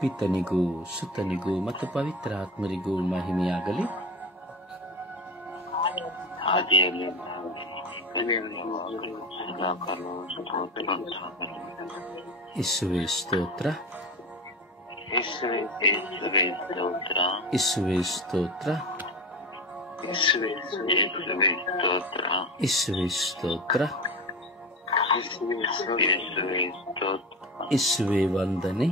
ಪಿತನಿಗೂ ಸುತನಿಗೂ ಮತ್ತು ಪವಿತ್ರ ಆತ್ಮರಿಗೂ ಮಹಿಮೆಯಾಗಲಿ. ಯೇಸುವೇ ಸ್ತೋತ್ರ, ಯೇಸುವೇ ಸ್ತೋತ್ರ, ಯೇಸುವೇ ಸ್ತೋತ್ರ, ಯೇಸುವೇ ವಂದನೆ,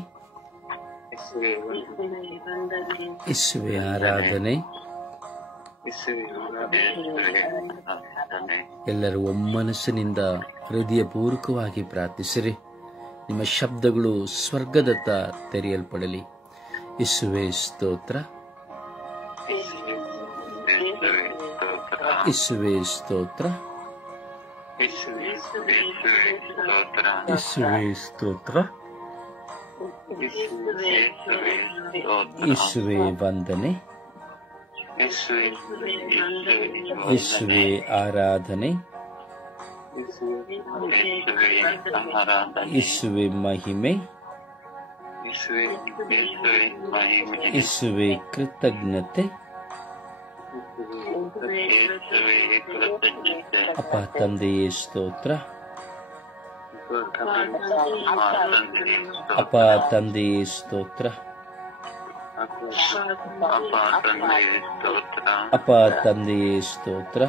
ಯೇಸುವೇ ಆರಾಧನೆ. ಎಲ್ಲರೂ ಒಮ್ಮನಸ್ಸಿನಿಂದ ಹೃದಯಪೂರ್ವಕವಾಗಿ ಪ್ರಾರ್ಥಿಸಿರಿ. ನಿಮ್ಮ ಶಬ್ದಗಳು ಸ್ವರ್ಗದತ್ತ ತೆರೆಯಲ್ಪಡಲಿ. ಯೇಸುವೇ ಸ್ತೋತ್ರ, ಯೇಸುವೇ ಸ್ತೋತ್ರ, ಯೇಸುವೇ ಸ್ತೋತ್ರ, ಯೇಸುವೇ ವಂದನೆ, ಯೇಸುವೇ ಆರಾಧನೆ, ಯೇಸುವೇ ಮಹಿಮೆ, ಯೇಸುವೇ ಕೃತಜ್ಞತೆ. ಅಪ್ಪ ತಂದೆಯೇ ಸ್ತೋತ್ರ, ಅಪ್ಪ ತಂದೆಯೇ ಸ್ತೋತ್ರ, ಅಪ್ಪ ತಂದೆಯೇ ಸ್ತೋತ್ರ,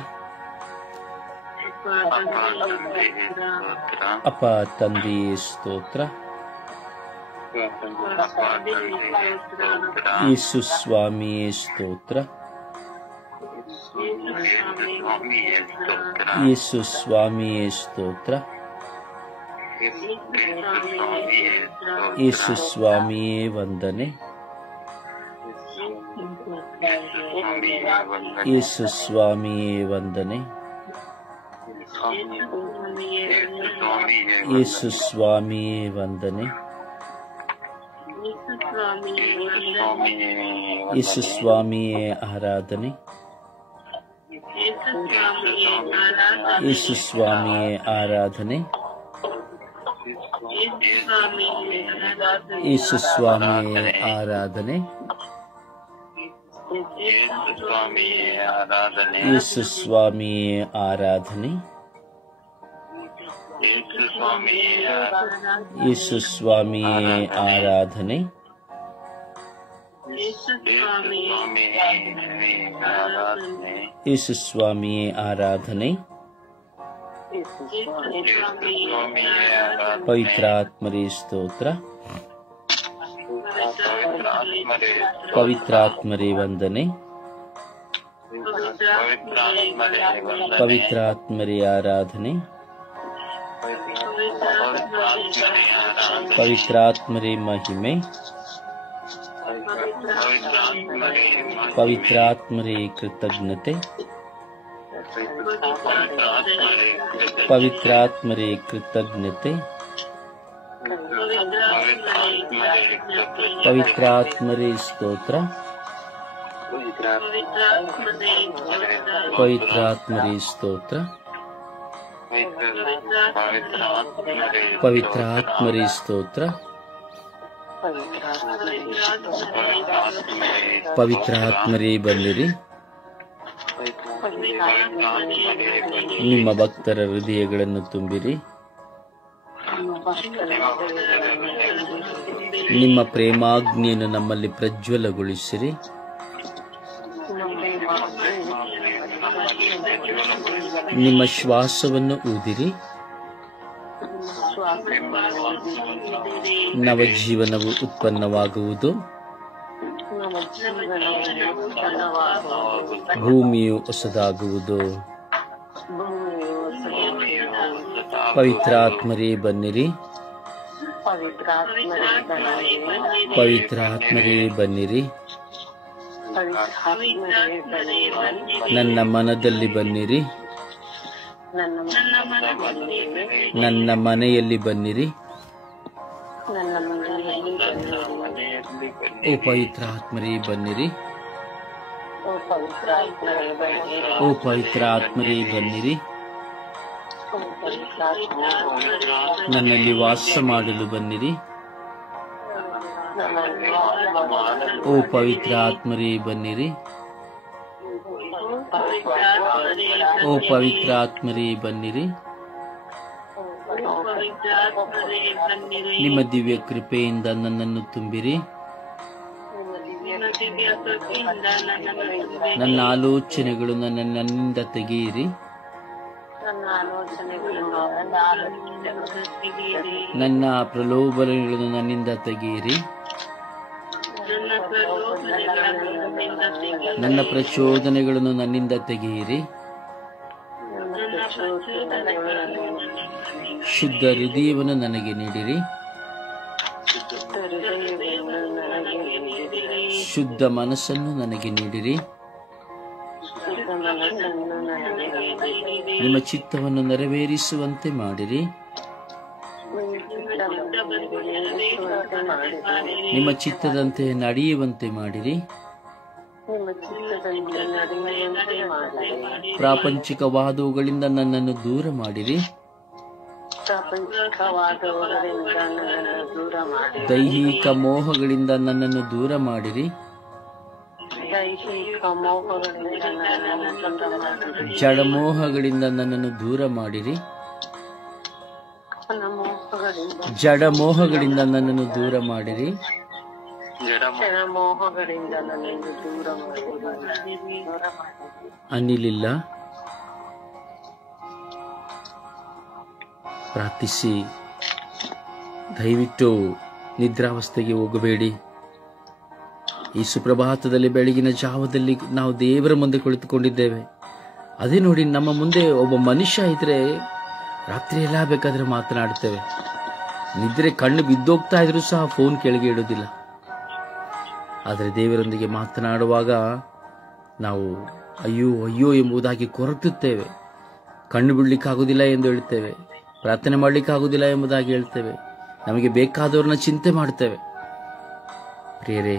ಅಪ್ಪ ತಂದೆಯೇ ಸ್ತೋತ್ರ. ಯೇಸು ಸ್ವಾಮಿಯೇ ಸ್ತೋತ್ರ, ಯೇಸು ಸ್ವಾಮಿಯೇ ಸ್ತೋತ್ರ, ಯೇಸು ಸ್ವಾಮಿಯೇ ವಂದನೆ, ಯೇಸು ಸ್ವಾಮಿಯೇ ವಂದನೆ, ಯೇಸು ಸ್ವಾಮಿಯೇ ವಂದನೆ, ಯೇಸು ಸ್ವಾಮಿಯೇ ಆರಾಧನೆ, ಯೇಸು ಸ್ವಾಮಿಯೇ ಆರಾಧನೆ, ಯೇಸು ಸ್ವಾಮಿಯೇ ಆರಾಧನೆ, ಯೇಸು ಸ್ವಾಮಿಯೇ ಆರಾಧನೆ, ಯೇಸು ಸ್ವಾಮಿಯೇ ಆರಾಧನೆ, ಯೇಸು ಸ್ವಾಮಿಯೇ ಆರಾಧನೆ. ಪವಿತ್ರಾತ್ಮರೇ ಸ್ತೋತ್ರ, ಪವಿತ್ರಾತ್ಮರೇ ವಂದನೆ, ಪವಿತ್ರಾತ್ಮರೇ ಆರಾಧನೆ, ಪವಿತ್ರಾತ್ಮರೇ ಮಹಿಮೆ, ಪವಿತ್ರಾತ್ಮರೇ ಕೃತಜ್ಞತೆ, ಪವಿತ್ರಾತ್ಮರೇ ಕೃತಜ್ಞತೆ, ಪವಿತ್ರಾತ್ಮರೇ ಸ್ತೋತ್ರ, ಪವಿತ್ರಾತ್ಮರೇ ಸ್ತೋತ್ರ, ಪವಿತ್ರಾತ್ಮರೇ ಸ್ತೋತ್ರ, ಪವಿತ್ರಾತ್ಮರೇ ಬಲ್ಲಿರಿ. ನಿಮ್ಮ ಭಕ್ತರ ಹೃದಯಗಳನ್ನು ತುಂಬಿರಿ. ನಿಮ್ಮ ಪ್ರೇಮಾಗ್ನಿಯನ್ನು ನಮ್ಮಲ್ಲಿ ಪ್ರಜ್ವಲಗೊಳಿಸಿರಿ. ನಿಮ್ಮ ಶ್ವಾಸವನ್ನು ಊದಿರಿ. ನವಜೀವನವು ಉತ್ಪನ್ನವಾಗುವುದು. ಭೂಮಿಯು ಹೊಸದಾಗುವುದು. ಪವಿತ್ರಾತ್ಮರೇ ಬನ್ನಿರಿ, ಪವಿತ್ರಾತ್ಮರೇ ಬನ್ನಿರಿ. ನನ್ನ ಮನದಲ್ಲಿ ಬನ್ನಿರಿ, ನನ್ನ ಮನೆಯಲ್ಲಿ ಬನ್ನಿರಿ. ಓ ಪವಿತ್ರಾತ್ಮರೇ ಬನ್ನಿರಿ, ಓ ಪವಿತ್ರಾತ್ಮರೇ ಬನ್ನಿರಿ. ನನ್ನಲ್ಲಿ ವಾಸ ಮಾಡಲು ಬನ್ನಿರಿ. ಓ ಪವಿತ್ರ ಆತ್ಮರೇ ಬನ್ನಿರಿ. ಓ ಪವಿತ್ರ ಆತ್ಮರೇ ಬನ್ನಿರಿ. ನಿಮ್ಮ ದಿವ್ಯ ಕೃಪೆಯಿಂದ ನನ್ನನ್ನು ತುಂಬಿರಿ. ನನ್ನ ಆಲೋಚನೆಗಳು ನನ್ನಿಂದ ತೆಗೆಯಿರಿ. ನನ್ನ ಪ್ರಲೋಭನೆಗಳನ್ನು ನನ್ನಿಂದ ತೆಗೆಯಿರಿ. ನನ್ನ ಪ್ರಚೋದನೆಗಳನ್ನು ನನ್ನಿಂದ ತೆಗೆಯಿರಿ. ಶುದ್ಧ ಹೃದಯವನ್ನು ನನಗೆ ನೀಡಿರಿ. ಶುದ್ಧ ಮನಸ್ಸನ್ನು ನನಗೆ ನೀಡಿರಿ. ನಿಮ್ಮ ಚಿತ್ತವನ್ನು ನೆರವೇರಿಸುವಂತೆ ಮಾಡಿರಿ. ನಿಮ್ಮ ಚಿತ್ತದಂತೆ ನಡೆಯುವಂತೆ ಮಾಡಿರಿ. ಪ್ರಾಪಂಚಿಕವಾದವುಗಳಿಂದ ನನ್ನನ್ನು ದೂರ ಮಾಡಿರಿ. ದೈಹಿಕ ಮೋಹಗಳಿಂದ ನನ್ನನ್ನು ದೂರ ಮಾಡಿರಿ. ಜಡಮೋಹಗಳಿಂದ ನನ್ನನ್ನು ದೂರ ಮಾಡಿರಿ. ಜಡಮೋಹಗಳಿಂದ ನನ್ನನ್ನು ದೂರ ಮಾಡಿರಿ. ಅನಿಲಿಲ್ಲ. ಪ್ರಾರ್ಥಿಸಿ. ದಯವಿಟ್ಟು ನಿದ್ರಾವಸ್ಥೆಗೆ ಹೋಗಬೇಡಿ. ಈ ಸುಪ್ರಭಾತದಲ್ಲಿ ಬೆಳಗಿನ ಜಾವದಲ್ಲಿ ನಾವು ದೇವರ ಮುಂದೆ ಕುಳಿತುಕೊಂಡಿದ್ದೇವೆ. ಅದೇ ನೋಡಿ, ನಮ್ಮ ಮುಂದೆ ಒಬ್ಬ ಮನುಷ್ಯ ಇದ್ರೆ ರಾತ್ರಿ ಎಲ್ಲ ಬೇಕಾದ್ರೆ ಮಾತನಾಡ್ತೇವೆ. ನಿದ್ರೆ ಕಣ್ಣು ಬಿದ್ದೋಗ್ತಾ ಇದ್ರೂ ಸಹ ಫೋನ್ ಕೆಳಗೆ ಇಡೋದಿಲ್ಲ. ಆದರೆ ದೇವರೊಂದಿಗೆ ಮಾತನಾಡುವಾಗ ನಾವು ಅಯ್ಯೋ ಅಯ್ಯೋ ಎಂಬುದಾಗಿ ಕೊರಗುತ್ತೇವೆ. ಕಣ್ಣು ಬಿಡ್ಲಿಕ್ಕಾಗುವುದಿಲ್ಲ ಎಂದು ಹೇಳ್ತೇವೆ. ಪ್ರಾರ್ಥನೆ ಮಾಡ್ಲಿಕ್ಕಾಗುವುದಿಲ್ಲ ಎಂಬುದಾಗಿ ಹೇಳ್ತೇವೆ. ನಮಗೆ ಬೇಕಾದವ್ರನ್ನ ಚಿಂತೆ ಮಾಡ್ತೇವೆ. ಪ್ರಿಯರೇ,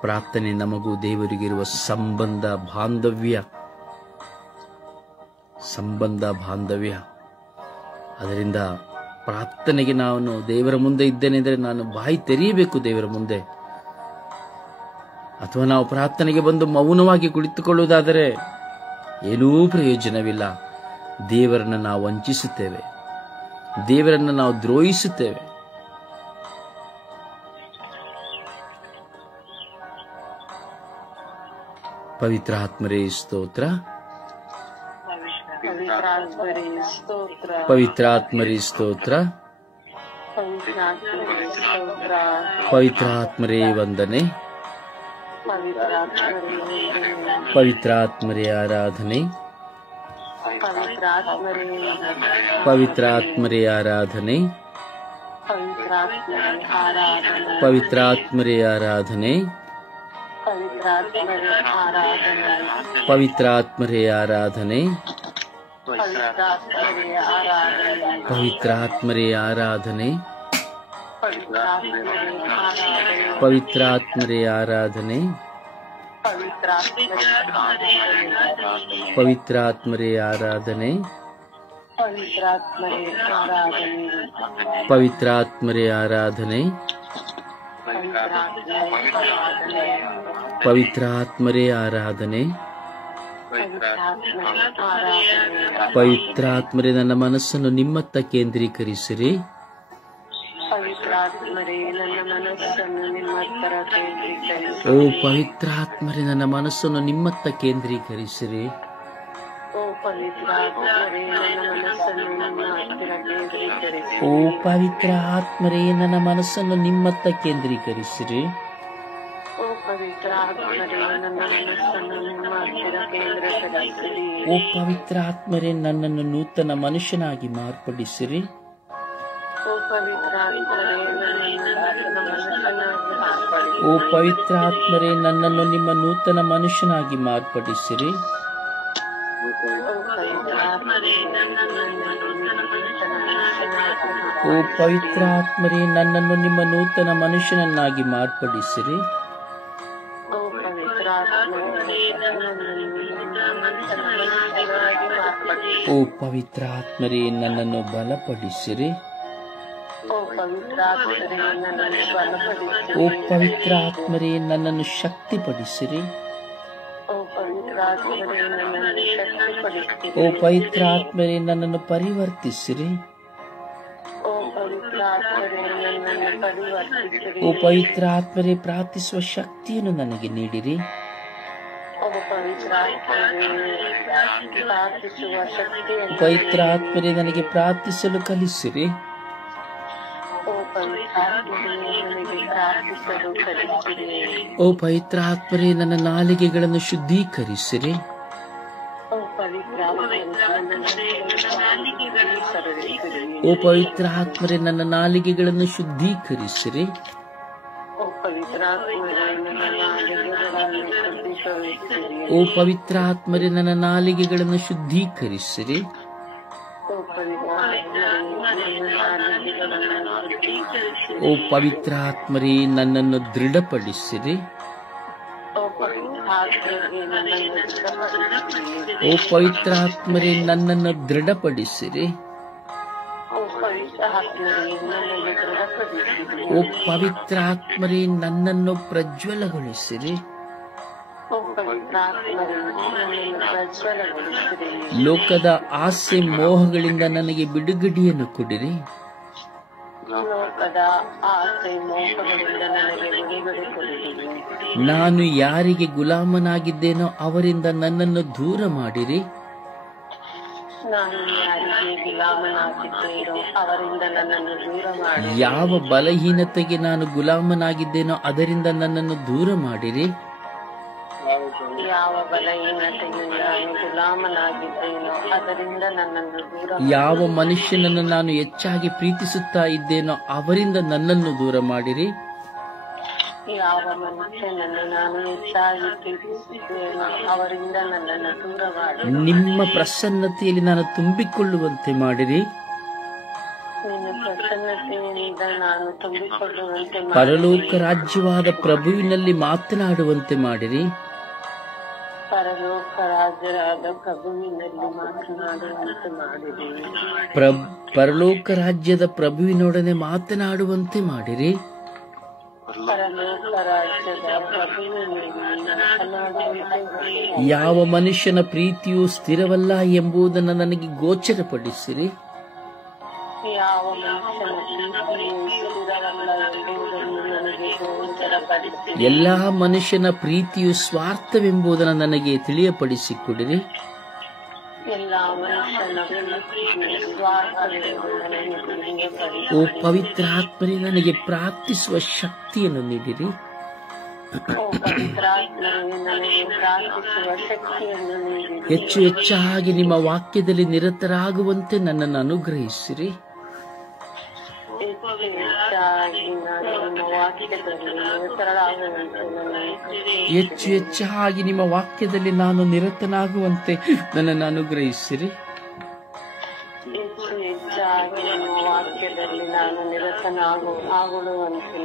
ಪ್ರಾರ್ಥನೆ ನಮಗೂ ದೇವರಿಗಿರುವ ಸಂಬಂಧ ಬಾಂಧವ್ಯ. ಅದರಿಂದ ಪ್ರಾರ್ಥನೆಗೆ ನಾನು ದೇವರ ಮುಂದೆ ಇದ್ದೇನೆ ಅಂದರೆ ನಾನು ಬಾಯಿ ತೆರೆಯಬೇಕು ದೇವರ ಮುಂದೆ. ಅಥವಾ ನಾವು ಪ್ರಾರ್ಥನೆಗೆ ಬಂದು ಮೌನವಾಗಿ ಕುಳಿತುಕೊಳ್ಳುವುದಾದರೆ ಏನೂ ಪ್ರಯೋಜನವಿಲ್ಲ. ದೇವರನ್ನು ನಾವು ವಂಚಿಸುತ್ತೇವೆ. ದೇವರನ್ನು ನಾವು ದ್ರೋಹಿಸುತ್ತೇವೆ. ಪವಿತ್ರ ಆತ್ಮರೇ ಸ್ತೋತ್ರ. ಪವಿತ್ರ ಆತ್ಮರೇ ಸ್ತೋತ್ರ. ಪವಿತ್ರ ಆತ್ಮರೇ ವಂದನೆ. ಪವಿತ್ರ ಆತ್ಮರೇ ಆರಾಧನೆ. ಪವಿತ್ರ ಆತ್ಮರೇ ಆರಾಧನೆ. ಪವಿತ್ರ ಆತ್ಮರೇ ಆರಾಧನೆ. ಪವಿತ್ರ ಆತ್ಮರೇ ಆರಾಧನೆ. ಪವಿತ್ರ ಆತ್ಮರೇ ಆರಾಧನೆ. ಪವಿತ್ರ ಆತ್ಮರೇ ಆರಾಧನೆ. ಪವಿತ್ರ ಆತ್ಮರೇ ಆರಾಧನೆ. ಪವಿತ್ರ ಆತ್ಮರೇ ಆರಾಧನೆ. ಪವಿತ್ರ ಆತ್ಮರೇ ಆರಾಧನೆ. ಪವಿತ್ರ ಆತ್ಮರೇ ನನ್ನ ಮನಸ್ಸನ್ನು ನಿಮ್ಮತ್ತ ಕೇಂದ್ರೀಕರಿಸಿರಿ. ಓ ಪವಿತ್ರ ಆತ್ಮರೇ ನನ್ನ ಮನಸ್ಸನ್ನು ನಿಮ್ಮತ್ತ ಕೇಂದ್ರೀಕರಿಸಿರಿ. ಓ ಪವಿತ್ರ ಆತ್ಮರೇ ನನ್ನ ಮನಸ್ಸನ್ನು ನಿಮ್ಮತ್ತ ಕೇಂದ್ರೀಕರಿಸಿರಿ. ಓ ಪವಿತ್ರ ಆತ್ಮರೇ ನನ್ನನ್ನು ನೂತನ ಮನುಷ್ಯನಾಗಿ ಮಾರ್ಪಡಿಸಿರಿ. ಓ ಪವಿತ್ರ ಆತ್ಮರೇ ನನ್ನನ್ನು ನಿಮ್ಮ ನೂತನ ಮನುಷ್ಯನಾಗಿ ಮಾರ್ಪಡಿಸಿರಿ. ಓ ಪವಿತ್ರ ಆತ್ಮರೇ ನನ್ನನ್ನು ನಿಮ್ಮ ನೂತನ ಮನುಷ್ಯನನ್ನಾಗಿ ಮಾರ್ಪಡಿಸಿರಿ. ಓ ಪವಿತ್ರ ಆತ್ಮರೇ ನನ್ನನ್ನು ಬಲಪಡಿಸಿರಿ. ಓ ಪವಿತ್ರ ಆತ್ಮರೇ ನನ್ನನ್ನು ಶಕ್ತಿಪಡಿಸಿರಿ. ಓ ಪವಿತ್ರ ಆತ್ಮರೇ ನನ್ನನ್ನು ಪರಿವರ್ತಿಸಿರಿ. ಓ ಪವಿತ್ರ ಆತ್ಮರೇ ಪ್ರಾರ್ಥಿಸುವ ಶಕ್ತಿಯನ್ನು ನನಗೆ ನೀಡಿರಿ. ಪವಿತ್ರ ಆತ್ಮರೇ ನನಗೆ ಪ್ರಾರ್ಥಿಸಲು ಕಲಿಸಿರಿ. ಓ ಪವಿತ್ರ ಆತ್ಮರೇ ನನ್ನ ನಾಲಿಗೆಗಳನ್ನು ಶುದ್ಧೀಕರಿಸಿರಿ. ಓ ಪವಿತ್ರ ಆತ್ಮರೇ ನನ್ನ ನಾಲಿಗೆಗಳನ್ನು ಶುದ್ಧೀಕರಿಸಿರಿ. ಓ ಪವಿತ್ರ ಆತ್ಮರೇ ನನ್ನ ನಾಲಿಗೆಗಳನ್ನು ಶುದ್ಧೀಕರಿಸಿರಿ. ಓ ಪವಿತ್ರ ಆತ್ಮರೇ ನನ್ನನ್ನು ದೃಢಪಡಿಸಿರಿ. ಓ ಪವಿತ್ರ ಆತ್ಮರೇ ನನ್ನನ್ನು ದೃಢಪಡಿಸಿರಿ. ಓ ಪವಿತ್ರ ಆತ್ಮರೇ ನನ್ನನ್ನು ಪ್ರಜ್ವಲಗೊಳಿಸಿರಿ. ಲೋಕದ ಆಸೆ ಮೋಹಗಳಿಂದ ನನಗೆ ಬಿಡುಗಡೆಯನ್ನು ಕೊಡಿರಿ. ನಾನು ಯಾರಿಗೆ ಗುಲಾಮನಾಗಿದ್ದೇನೋ ಅವರಿಂದ ನನ್ನನ್ನು ದೂರ ಮಾಡಿರಿ. ಯಾವ ಬಲಹೀನತೆಗೆ ನಾನು ಗುಲಾಮನಾಗಿದ್ದೇನೋ ಅದರಿಂದ ನನ್ನನ್ನು ದೂರ ಮಾಡಿರಿ. ಯಾವ ಮನುಷ್ಯನನ್ನು ನಾನು ಹೆಚ್ಚಾಗಿ ಪ್ರೀತಿಸುತ್ತಾ ಇದ್ದೇನೋ ಅವರಿಂದ ನನ್ನನ್ನು ದೂರ ಮಾಡಿರಿ. ಯಾವ ಮನುಷ್ಯನನ್ನು ನಾನು ಹೆಚ್ಚಾಗಿ ಪ್ರೀತಿಸುತ್ತೇನೋ ಅವರಿಂದ ನನ್ನನ್ನು ದೂರ ಮಾಡಿ. ನಿಮ್ಮ ಪ್ರಸನ್ನತೆಯಲ್ಲಿ ನಾನು ತುಂಬಿಕೊಳ್ಳುವಂತೆ ಮಾಡಿರಿ. ನಿನ್ನ ಪ್ರಸನ್ನತೆಯಿಂದ ನಾನು ತುಂಬಿಕೊಳ್ಳುವಂತೆ ಮಾಡಿ. ಪರಲೋಕ ರಾಜ್ಯವಾದ ಪ್ರಭುವಿನಲ್ಲಿ ಮಾತನಾಡುವಂತೆ ಮಾಡಿರಿ. ಪರಲೋಕ ರಾಜ್ಯರಾದ ಪ್ರಭುವಿನಲ್ಲಿ ಮಾತನಾಡುವಂತೆ ಮಾಡಿರಿ. ಪರಲೋಕ ರಾಜ್ಯದ ಪ್ರಭುವಿನೊಡನೆ ಮಾತನಾಡುವಂತೆ ಮಾಡಿರಿ. ಪರಲೋಕ ರಾಜ್ಯದ ಪ್ರಭುವಿನಲ್ಲಿ ಮಾತನಾಡುವಂತೆ. ಯಾವ ಮನುಷ್ಯನ ಪ್ರೀತಿಯು ಸ್ಥಿರವಲ್ಲ ಎಂಬುದನ್ನು ನನಗೆ ಗೋಚರಪಡಿಸಿರಿ. ಯಾವ ಮನುಷ್ಯನ ಪ್ರೀತಿಯು ಸ್ಥಿರವಲ್ಲ ಎಂಬುದನ್ನು ನನಗೆ ಗೋಚರಪಡಿಸಿರಿ. ಎಲ್ಲಾ ಮನುಷ್ಯನ ಪ್ರೀತಿಯು ಸ್ವಾರ್ಥವೆಂಬುದನ್ನು ನನಗೆ ತಿಳಿಯಪಡಿಸಿಕೊಡಿರಿ. ಎಲ್ಲಾ ಮನುಷ್ಯನ ಪ್ರೀತಿಯು ಸ್ವಾರ್ಥವೆಂಬುದನ್ನು ನನಗೆ ತಿಳಿಯಪಡಿಸಿರಿ. ಓ ಪವಿತ್ರ ಆತ್ಮರೇ ನನಗೆ ಪ್ರಾರ್ಥಿಸುವ ಶಕ್ತಿಯನ್ನು ನೀಡಿರಿ. ಓ ಪವಿತ್ರ ಆತ್ಮರೇ ನನಗೆ ಪ್ರಾರ್ಥಿಸುವ ಶಕ್ತಿಯನ್ನು ನೀಡಿರಿ. ಹೆಚ್ಚು ಹೆಚ್ಚಾಗಿ ನಿಮ್ಮ ವಾಕ್ಯದಲ್ಲಿ ನಿರತರಾಗುವಂತೆ ನನ್ನನ್ನು ಅನುಗ್ರಹಿಸಿರಿ. ಹೆಚ್ಚು ಹೆಚ್ಚಾಗಿ ನಿಮ್ಮ ವಾಕ್ಯದಲ್ಲಿ ನಾನು ನಿರತನಾಗುವಂತೆ ನನ್ನನ್ನು ಅನುಗ್ರಹಿಸಿರಿ. ಹೆಚ್ಚು ಹೆಚ್ಚಾಗಿ ನಿಮ್ಮ ವಾಕ್ಯದಲ್ಲಿ ನಾನು ನಿರತನಾಗುವಂತೆ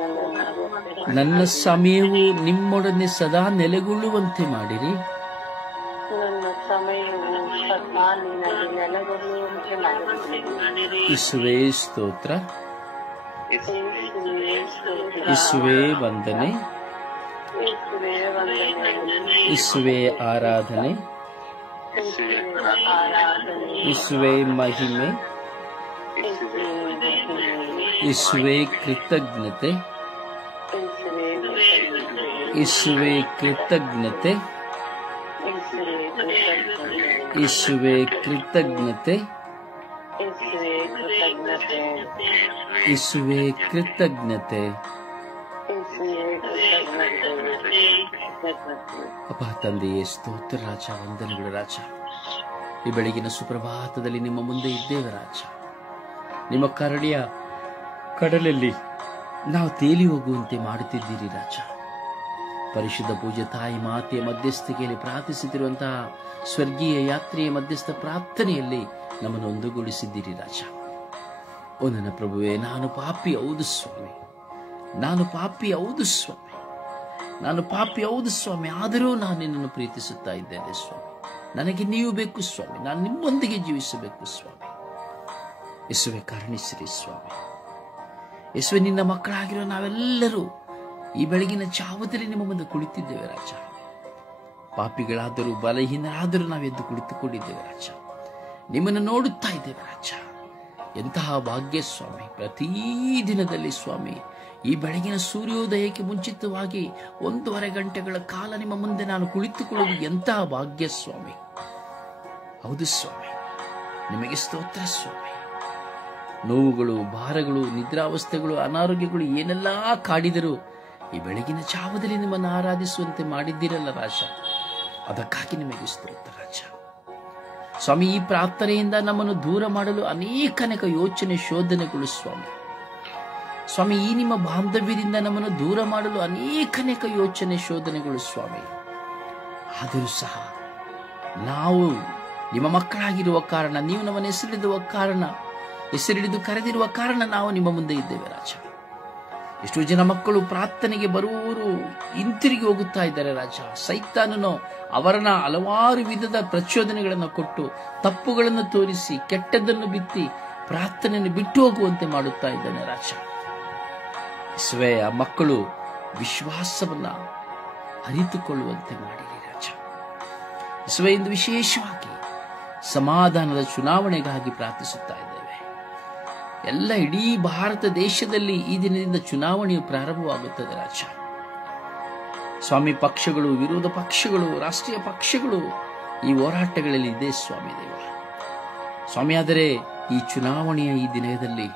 ನನ್ನ ಸಮಯವು ನಿಮ್ಮೊಡನೆ ಸದಾ ನೆಲೆಗೊಳ್ಳುವಂತೆ ಮಾಡಿರಿ. ನನ್ನ ಸಮಯವು ಸದಾ ನಿನಗೆ ನೆಲೆಗೊಳ್ಳುವಂತೆ ಮಾಡಿರಿ. ಯೇಸುವೇ ಸ್ತೋತ್ರ. ಯೇಸುವೇ ವಂದನೆ. ಯೇಸುವೇ ಆರಾಧನೆ. ಯೇಸುವೇ ಮಹಿಮೆ. ಯೇಸುವೇ ಕೃತಜ್ಞತೆ. ಯೇಸುವೇ ಕೃತಜ್ಞತೆ. ಯೇಸುವೇ ಕೃತಜ್ಞತೆ. ಯೇಸುವೇ ಕೃತಜ್ಞತೆ. ಅಪ್ಪ ತಂದೆಯೇ ಸ್ತೋತ್ರ ರಾಜ, ವಂದನೆಗಳು ರಾಜ. ಈ ಬೆಳಗಿನ ಸುಪ್ರಭಾತದಲ್ಲಿ ನಿಮ್ಮ ಮುಂದೆ ಇದ್ದೇವೆ ರಾಜ. ನಿಮ್ಮ ಕರುಣೆಯ ಕಡಲಲ್ಲಿ ನಾವು ತೇಲಿ ಹೋಗುವಂತೆ ಮಾಡುತ್ತಿದ್ದೀರಿ ರಾಜ. ಪರಿಶುದ್ಧ ಪೂಜೆ ತಾಯಿ ಮಾತೆಯ ಮಧ್ಯಸ್ಥಿಕೆಯಲ್ಲಿ ಪ್ರಾರ್ಥಿಸುತ್ತಿರುವಂತಹ ಸ್ವರ್ಗೀಯ ಯಾತ್ರೆಯ ಮಧ್ಯಸ್ಥ ಪ್ರಾರ್ಥನೆಯಲ್ಲಿ ನಮ್ಮನ್ನು ಒಂದುಗೂಡಿಸಿದ್ದೀರಿ ರಾಜ. ಓ ನನ್ನ ಪ್ರಭುವೇ, ನಾನು ಪಾಪಿ ಹೌದು ಸ್ವಾಮಿ, ನಾನು ಪಾಪಿ ಹೌದು ಸ್ವಾಮಿ, ನಾನು ಪಾಪಿ ಹೌದು ಸ್ವಾಮಿ. ಆದರೂ ನಾನು ನಿನ್ನನ್ನು ಪ್ರೀತಿಸುತ್ತಾ ಇದ್ದೇನೆ ಸ್ವಾಮಿ. ನನಗೆ ನೀವು ಬೇಕು ಸ್ವಾಮಿ, ನಾನು ನಿಮ್ಮೊಂದಿಗೆ ಜೀವಿಸಬೇಕು ಸ್ವಾಮಿ. ಯೇಸುವೇ ಕರುಣಿಸಿರಿ ಸ್ವಾಮಿ. ಯೇಸುವೆ, ನಿನ್ನ ಮಕ್ಕಳಾಗಿರೋ ನಾವೆಲ್ಲರೂ ಈ ಬೆಳಗಿನ ಜಾವದಲ್ಲಿ ನಿಮ್ಮ ಮುಂದೆ ಕುಳಿತಿದ್ದೇವೆ ರಾಜ. ಪಾಪಿಗಳಾದರೂ ಬಲಹೀನರಾದರೂ ನಾವೆದ್ದು ಕುಳಿತುಕೊಂಡಿದ್ದೇವೆ ರಾಜ. ನಿಮ್ಮನ್ನು ನೋಡುತ್ತಾ ಇದ್ದೇವೆ ರಾಜ. ಎಂತಹ ಭಾಗ್ಯ ಸ್ವಾಮಿ. ಪ್ರತೀ ದಿನದಲ್ಲಿ ಸ್ವಾಮಿ ಈ ಬೆಳಗಿನ ಸೂರ್ಯೋದಯಕ್ಕೆ ಮುಂಚಿತವಾಗಿ 1.5 ಗಂಟೆಗಳ ಕಾಲ ನಿಮ್ಮ ಮುಂದೆ ನಾನು ಕುಳಿತುಕೊಳ್ಳುವುದು ಎಂತಹ ಭಾಗ್ಯ ಸ್ವಾಮಿ. ಹೌದು ಸ್ವಾಮಿ, ನಿಮಗೆ ಸ್ತೋತ್ರ ಸ್ವಾಮಿ. ನೋವುಗಳು, ಭಾರಗಳು, ನಿದ್ರಾವಸ್ಥೆಗಳು, ಅನಾರೋಗ್ಯಗಳು ಏನೆಲ್ಲಾ ಕಾಡಿದರೂ ಈ ಬೆಳಗಿನ ಜಾವದಲ್ಲಿ ನಿಮ್ಮನ್ನು ಆರಾಧಿಸುವಂತೆ ಮಾಡಿದ್ದೀರಲ್ಲ ರಾಜ, ಅದಕ್ಕಾಗಿ ನಿಮಗೆ ಸ್ತೋತ್ರ ರಾಜ. ಸ್ವಾಮಿ, ಈ ಪ್ರಾರ್ಥನೆಯಿಂದ ನಮ್ಮನ್ನು ದೂರ ಮಾಡಲು ಅನೇಕ ಯೋಚನೆ ಶೋಧನೆಗಳು ಸ್ವಾಮಿ. ಸ್ವಾಮಿ, ಈ ನಿಮ್ಮ ಬಾಂಧವ್ಯದಿಂದ ನಮ್ಮನ್ನು ದೂರ ಮಾಡಲು ಅನೇಕ ಯೋಚನೆ ಶೋಧನೆಗಳು ಸ್ವಾಮಿ. ಆದರೂ ಸಹ ನಾವು ನಿಮ್ಮ ಮಕ್ಕಳಾಗಿರುವ ಕಾರಣ, ನೀವು ನಮ್ಮನ್ನು ಹೆಸರಿಡಿದು ಕರೆದಿರುವ ಕಾರಣ ನಾವು ನಿಮ್ಮ ಮುಂದೆ ಇದ್ದೇವೆ ರಾಜ. ಎಷ್ಟೋ ಜನ ಮಕ್ಕಳು ಪ್ರಾರ್ಥನೆಗೆ ಬರುವವರು ಹಿಂತಿರುಗಿ ಹೋಗುತ್ತಾ ಇದ್ದಾರೆ ರಾಜ. ಸೈತಾನನು ಅವರನ್ನ ಹಲವಾರು ವಿಧದ ಪ್ರಚೋದನೆಗಳನ್ನು ಕೊಟ್ಟು, ತಪ್ಪುಗಳನ್ನು ತೋರಿಸಿ, ಕೆಟ್ಟದ್ದನ್ನು ಬಿತ್ತಿ ಪ್ರಾರ್ಥನೆಯನ್ನು ಬಿಟ್ಟು ಹೋಗುವಂತೆ ಮಾಡುತ್ತಾ ಇದ್ದಾನೆ ರಾಜ. ಯೇಸುವೇ, ಆ ಮಕ್ಕಳು ವಿಶ್ವಾಸವನ್ನ ಅರಿತುಕೊಳ್ಳುವಂತೆ ಮಾಡಿರಿ ರಾಜ. ಯೇಸುವೇ, ಇಂದು ವಿಶೇಷವಾಗಿ ಸಮಾಧಾನದ ಚುನಾವಣೆಗಾಗಿ ಪ್ರಾರ್ಥಿಸುತ್ತಾ ಇದ್ದೇವೆ. ಎಲ್ಲ ಇಡೀ ಭಾರತ ದೇಶದಲ್ಲಿ ಈ ದಿನದಿಂದ ಚುನಾವಣೆಯು ಪ್ರಾರಂಭವಾಗುತ್ತದೆ ರಾಜ. ಸ್ವಾಮಿ, ಪಕ್ಷಗಳು, ವಿರೋಧ ಪಕ್ಷಗಳು, ರಾಷ್ಟ್ರೀಯ ಪಕ್ಷಗಳು ಈ ಹೋರಾಟಗಳಲ್ಲಿ ಇದೆ ಸ್ವಾಮಿ ದೇವ. ಸ್ವಾಮಿ, ಆದರೆ ಈ ಚುನಾವಣೆಯ ಈ ದಿನದಲ್ಲಿ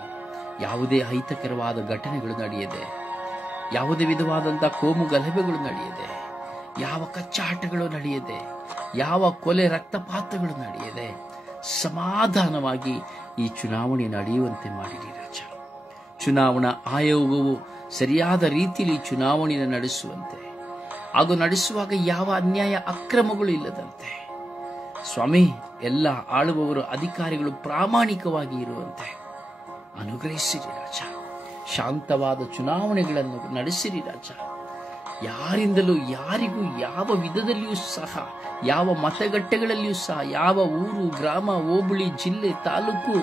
ಯಾವುದೇ ಅಹಿತಕರವಾದ ಘಟನೆಗಳು ನಡೆಯದೆ, ಯಾವುದೇ ವಿಧವಾದಂತಹ ಕೋಮು ಗಲಭೆಗಳು ನಡೆಯದೆ, ಯಾವ ಕಚ್ಚಾಟಗಳು ನಡೆಯದೆ, ಯಾವ ಕೊಲೆ ರಕ್ತಪಾತಗಳು ನಡೆಯದೆ ಸಮಾಧಾನವಾಗಿ ಈ ಚುನಾವಣೆ ನಡೆಯುವಂತೆ ಮಾಡಿರಿ ರಾಜ. ಚುನಾವಣಾ ಆಯೋಗವು ಸರಿಯಾದ ರೀತಿಯಲ್ಲಿ ಚುನಾವಣೆಯನ್ನು ನಡೆಸುವಂತೆ ಹಾಗೂ ನಡೆಸುವಾಗ ಯಾವ ಅನ್ಯಾಯ ಅಕ್ರಮಗಳು ಇಲ್ಲದಂತೆ ಸ್ವಾಮಿ, ಎಲ್ಲ ಆಳುವವರು, ಅಧಿಕಾರಿಗಳು ಪ್ರಾಮಾಣಿಕವಾಗಿ ಇರುವಂತೆ ಅನುಗ್ರಹಿಸಿರಿ ರಾಜ. ಶಾಂತವಾದ ಚುನಾವಣೆಗಳನ್ನು ನಡೆಸಿರಿ ರಾಜ. ಯಾರಿಂದಲೂ ಯಾರಿಗೂ ಯಾವ ವಿಧದಲ್ಲಿಯೂ ಸಹ, ಯಾವ ಮತಗಟ್ಟೆಗಳಲ್ಲಿಯೂ ಸಹ, ಯಾವ ಊರು, ಗ್ರಾಮ, ಹೋಬಳಿ, ಜಿಲ್ಲೆ, ತಾಲೂಕು,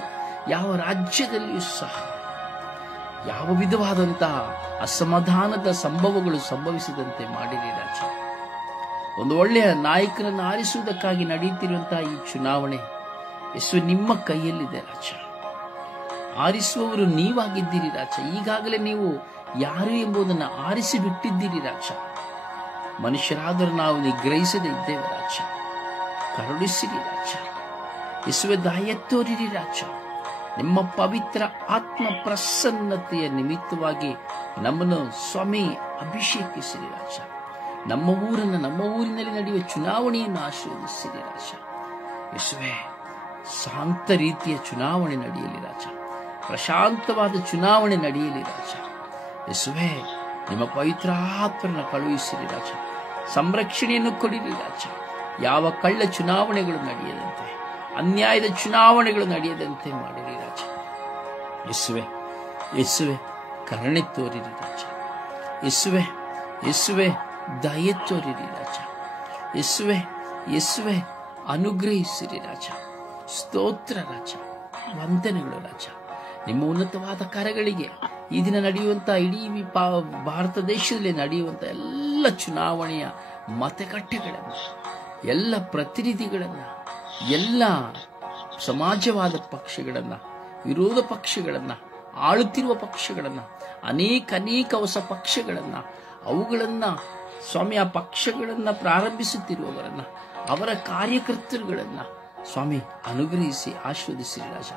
ಯಾವ ರಾಜ್ಯದಲ್ಲಿಯೂ ಸಹ ಯಾವ ವಿಧವಾದಂತಹ ಅಸಮಾಧಾನದ ಸಂಭವಗಳು ಸಂಭವಿಸದಂತೆ ಮಾಡಿರಿ ರಾಜ. ಒಂದು ಒಳ್ಳೆಯ ನಾಯಕರನ್ನು ಆರಿಸುವುದಕ್ಕಾಗಿ ನಡೆಯುತ್ತಿರುವಂತಹ ಈ ಚುನಾವಣೆ ಯೇಸು ನಿಮ್ಮ ಕೈಯಲ್ಲಿದೆ ರಾಜ. ಆರಿಸುವವರು ನೀವಾಗಿದ್ದೀರಿ ರಾಜ. ಈಗಾಗಲೇ ನೀವು ಯಾರು ಎಂಬುದನ್ನು ಆರಿಸಿ ಬಿಟ್ಟಿದ್ದೀರಿ ರಾಜ. ಮನುಷ್ಯರಾದರೂ ನಾವು ನಿಗ್ರಹಿಸದೇ ಇದ್ದೇವೆ ರಾಜ. ಕರುಣಿಸಿರಿ ರಾಜ. ಯೇಸುವೆ, ದಯೆ ತೋರಿರಿ ರಾಜ. ನಿಮ್ಮ ಪವಿತ್ರ ಆತ್ಮ ಪ್ರಸನ್ನತೆಯ ನಿಮಿತ್ತವಾಗಿ ನಮ್ಮನ್ನು ಸ್ವಾಮಿ ಅಭಿಷೇಕಿಸಿರಿ ರಾಜ. ನಮ್ಮ ಊರಿನಲ್ಲಿ ನಡೆಯುವ ಚುನಾವಣೆಯನ್ನು ಆಶೀರ್ವದಿಸಿರಿ ರಾಜ. ಯೇಸುವೆ, ಶಾಂತ ರೀತಿಯ ಚುನಾವಣೆ ನಡೆಯಲಿ ರಾಜ. ಪ್ರಶಾಂತವಾದ ಚುನಾವಣೆ ನಡೆಯಲಿ ರಾಜ. ಯೇಸುವೆ, ನಿಮ್ಮ ಪವಿತ್ರ ಆತ್ಮರನ್ನು ಕಳುಹಿಸಿರಿ ರಾಜ. ಸಂರಕ್ಷಣೆಯನ್ನು ಕೊಡಿರಿ ರಾಜ. ಯಾವ ಕಳ್ಳ ಚುನಾವಣೆಗಳು ನಡೆಯದಂತೆ, ಅನ್ಯಾಯದ ಚುನಾವಣೆಗಳು ನಡೆಯದಂತೆ ಮಾಡಿರಿ ರಾಜ. ಯೇಸುವೆ, ಕರುಣೆ ತೋರಿರಿ ರಾಜ. ಯೇಸುವೆ, ದಯೆ ತೋರಿರಿ ರಾಜ. ಯೇಸುವೆ, ಅನುಗ್ರಹಿಸಿರಿ ರಾಜ. ಸ್ತೋತ್ರ ರಾಜ. ವಂದನೆಗಳು ರಾಜ. ನಿಮ್ಮ ಉನ್ನತವಾದ ಕಾರ್ಯಗಳಿಗೆ ಈ ದಿನ ನಡೆಯುವಂತಹ ಇಡೀ ಭಾರತ ದೇಶದಲ್ಲಿ ನಡೆಯುವಂತಹ ಎಲ್ಲ ಚುನಾವಣೆಯ ಮತಗಟ್ಟೆಗಳನ್ನು, ಎಲ್ಲ ಪ್ರತಿನಿಧಿಗಳನ್ನ, ಎಲ್ಲ ಸಮಾಜವಾದ ಪಕ್ಷಗಳನ್ನ, ವಿರೋಧ ಪಕ್ಷಗಳನ್ನ, ಆಳುತ್ತಿರುವ ಪಕ್ಷಗಳನ್ನ, ಅನೇಕ ಹೊಸ ಪಕ್ಷಗಳನ್ನ, ಅವುಗಳನ್ನ ಸ್ವಾಮಿ, ಆ ಪಕ್ಷಗಳನ್ನ ಪ್ರಾರಂಭಿಸುತ್ತಿರುವವರನ್ನ, ಅವರ ಕಾರ್ಯಕರ್ತರುಗಳನ್ನ ಸ್ವಾಮಿ ಅನುಗ್ರಹಿಸಿ ಆಶೀರ್ವದಿಸಿರಿ ರಾಜ.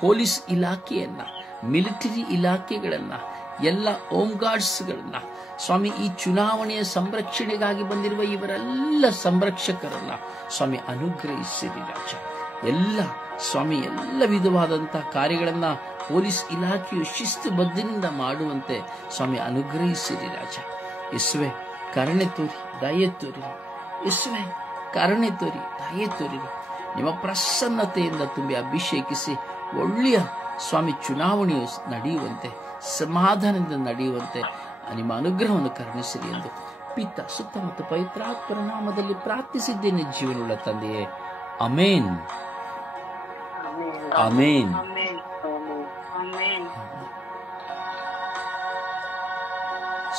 ಪೊಲೀಸ್ ಇಲಾಖೆಯನ್ನ, ಮಿಲಿಟರಿ ಇಲಾಖೆಗಳನ್ನ, ಎಲ್ಲ ಹೋಮ್ ಗಾರ್ಡ್ಸ್ಗಳನ್ನ ಸ್ವಾಮಿ, ಈ ಚುನಾವಣೆಯ ಸಂರಕ್ಷಣೆಗಾಗಿ ಬಂದಿರುವ ಇವರೆಲ್ಲ ಸಂರಕ್ಷಕರನ್ನ ಸ್ವಾಮಿ ಅನುಗ್ರಹಿಸಿರಿ ರಾಜ. ಎಲ್ಲ ಸ್ವಾಮಿ, ಎಲ್ಲ ವಿಧವಾದಂತಹ ಕಾರ್ಯಗಳನ್ನ ಪೊಲೀಸ್ ಇಲಾಖೆಯು ಶಿಸ್ತುಬದ್ಧನಿಂದ ಮಾಡುವಂತೆ ಸ್ವಾಮಿ ಅನುಗ್ರಹಿಸಿರಿ ರಾಜ. ಯೇಸುವೆ, ಕರುಣೆ ತೋರಿ, ದಯೆ ತೋರಿರಿ. ಯೇಸುವೆ, ಕರುಣೆ ತೋರಿ, ದಯೆ ತೋರಿರಿ. ನಿಮ್ಮ ಪ್ರಸನ್ನತೆಯಿಂದ ತುಂಬಿ ಅಭಿಷೇಕಿಸಿ ಒಳ್ಳೆಯ ಸ್ವಾಮಿ ಚುನಾವಣೆಯು ನಡೆಯುವಂತೆ, ಸಮಾಧಾನದಿಂದ ನಡೆಯುವಂತೆ ನಿಮ್ಮ ಅನುಗ್ರಹವನ್ನು ಕರುಣಿಸಿರಿ ಎಂದು ಪಿತ, ಸುತ್ತ ಮತ್ತು ಪವಿತ್ರಾತ್ಮರ ನಾಮದಲ್ಲಿ ಪ್ರಾರ್ಥಿಸಿದ್ದೇನೆ ಜೀವನುಳ್ಳ ತಂದೆಯೇ. ಆಮೆನ್. ಆಮೆನ್.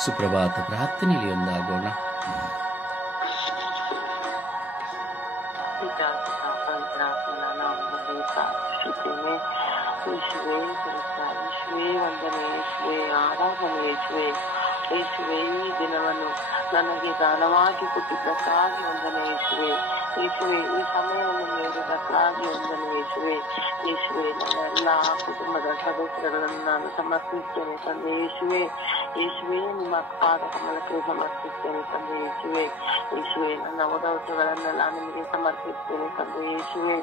ಸುಪ್ರಭಾತ ಪ್ರಾರ್ಥನೆಯಲ್ಲಿ ಒಂದಾಗೋಣ. ಪ್ರಾರ್ಥಿಸುತ್ತೇನೆ. ಯೇಸುವೇ ಯೇಸುವೇ ವಂದನೆ, ಯೇಸುವೇ ಆರಾಧನೆ, ಯೇಸುವೇ ಯೇಸುವೇ ಈ ದಿನವನ್ನು ನನಗೆ ದಾನವಾಗಿ ಕೊಟ್ಟಿದ್ದಕ್ಕಾಗಿ ವಂದನೆ ಯೇಸುವೇ. ಯೇಸುವೇ ಈ ಸಮಯವನ್ನು ನೀಡಿದ್ದಕ್ಕಾಗಿ ವಂದನೆ ಯೇಸುವೇ. ಯೇಸುವೇ ನನ್ನ ಎಲ್ಲಾ ಕುಟುಂಬದ ಸದಸ್ಯರುಗಳನ್ನು ನಾನು ಸಮರ್ಪಿಸುತ್ತೇನೆ ತಂದೆ ಯೇಸುವೇ. ಯೇಸುವೇ ನಿಮ್ಮ ಪಾದ ಕಮಲಕ್ಕೆ ಸಮರ್ಪಿಸುತ್ತೇನೆ ತಂದೆ ಯೇಸುವೇ. ಯೇಸುವೇ ನನ್ನ ಒಡಹುಟ್ಟುಗಳನ್ನೆಲ್ಲ ನಿಮಗೆ ಸಮರ್ಪಿಸುತ್ತೇನೆ ತಂದೆ ಯೇಸುವೇ.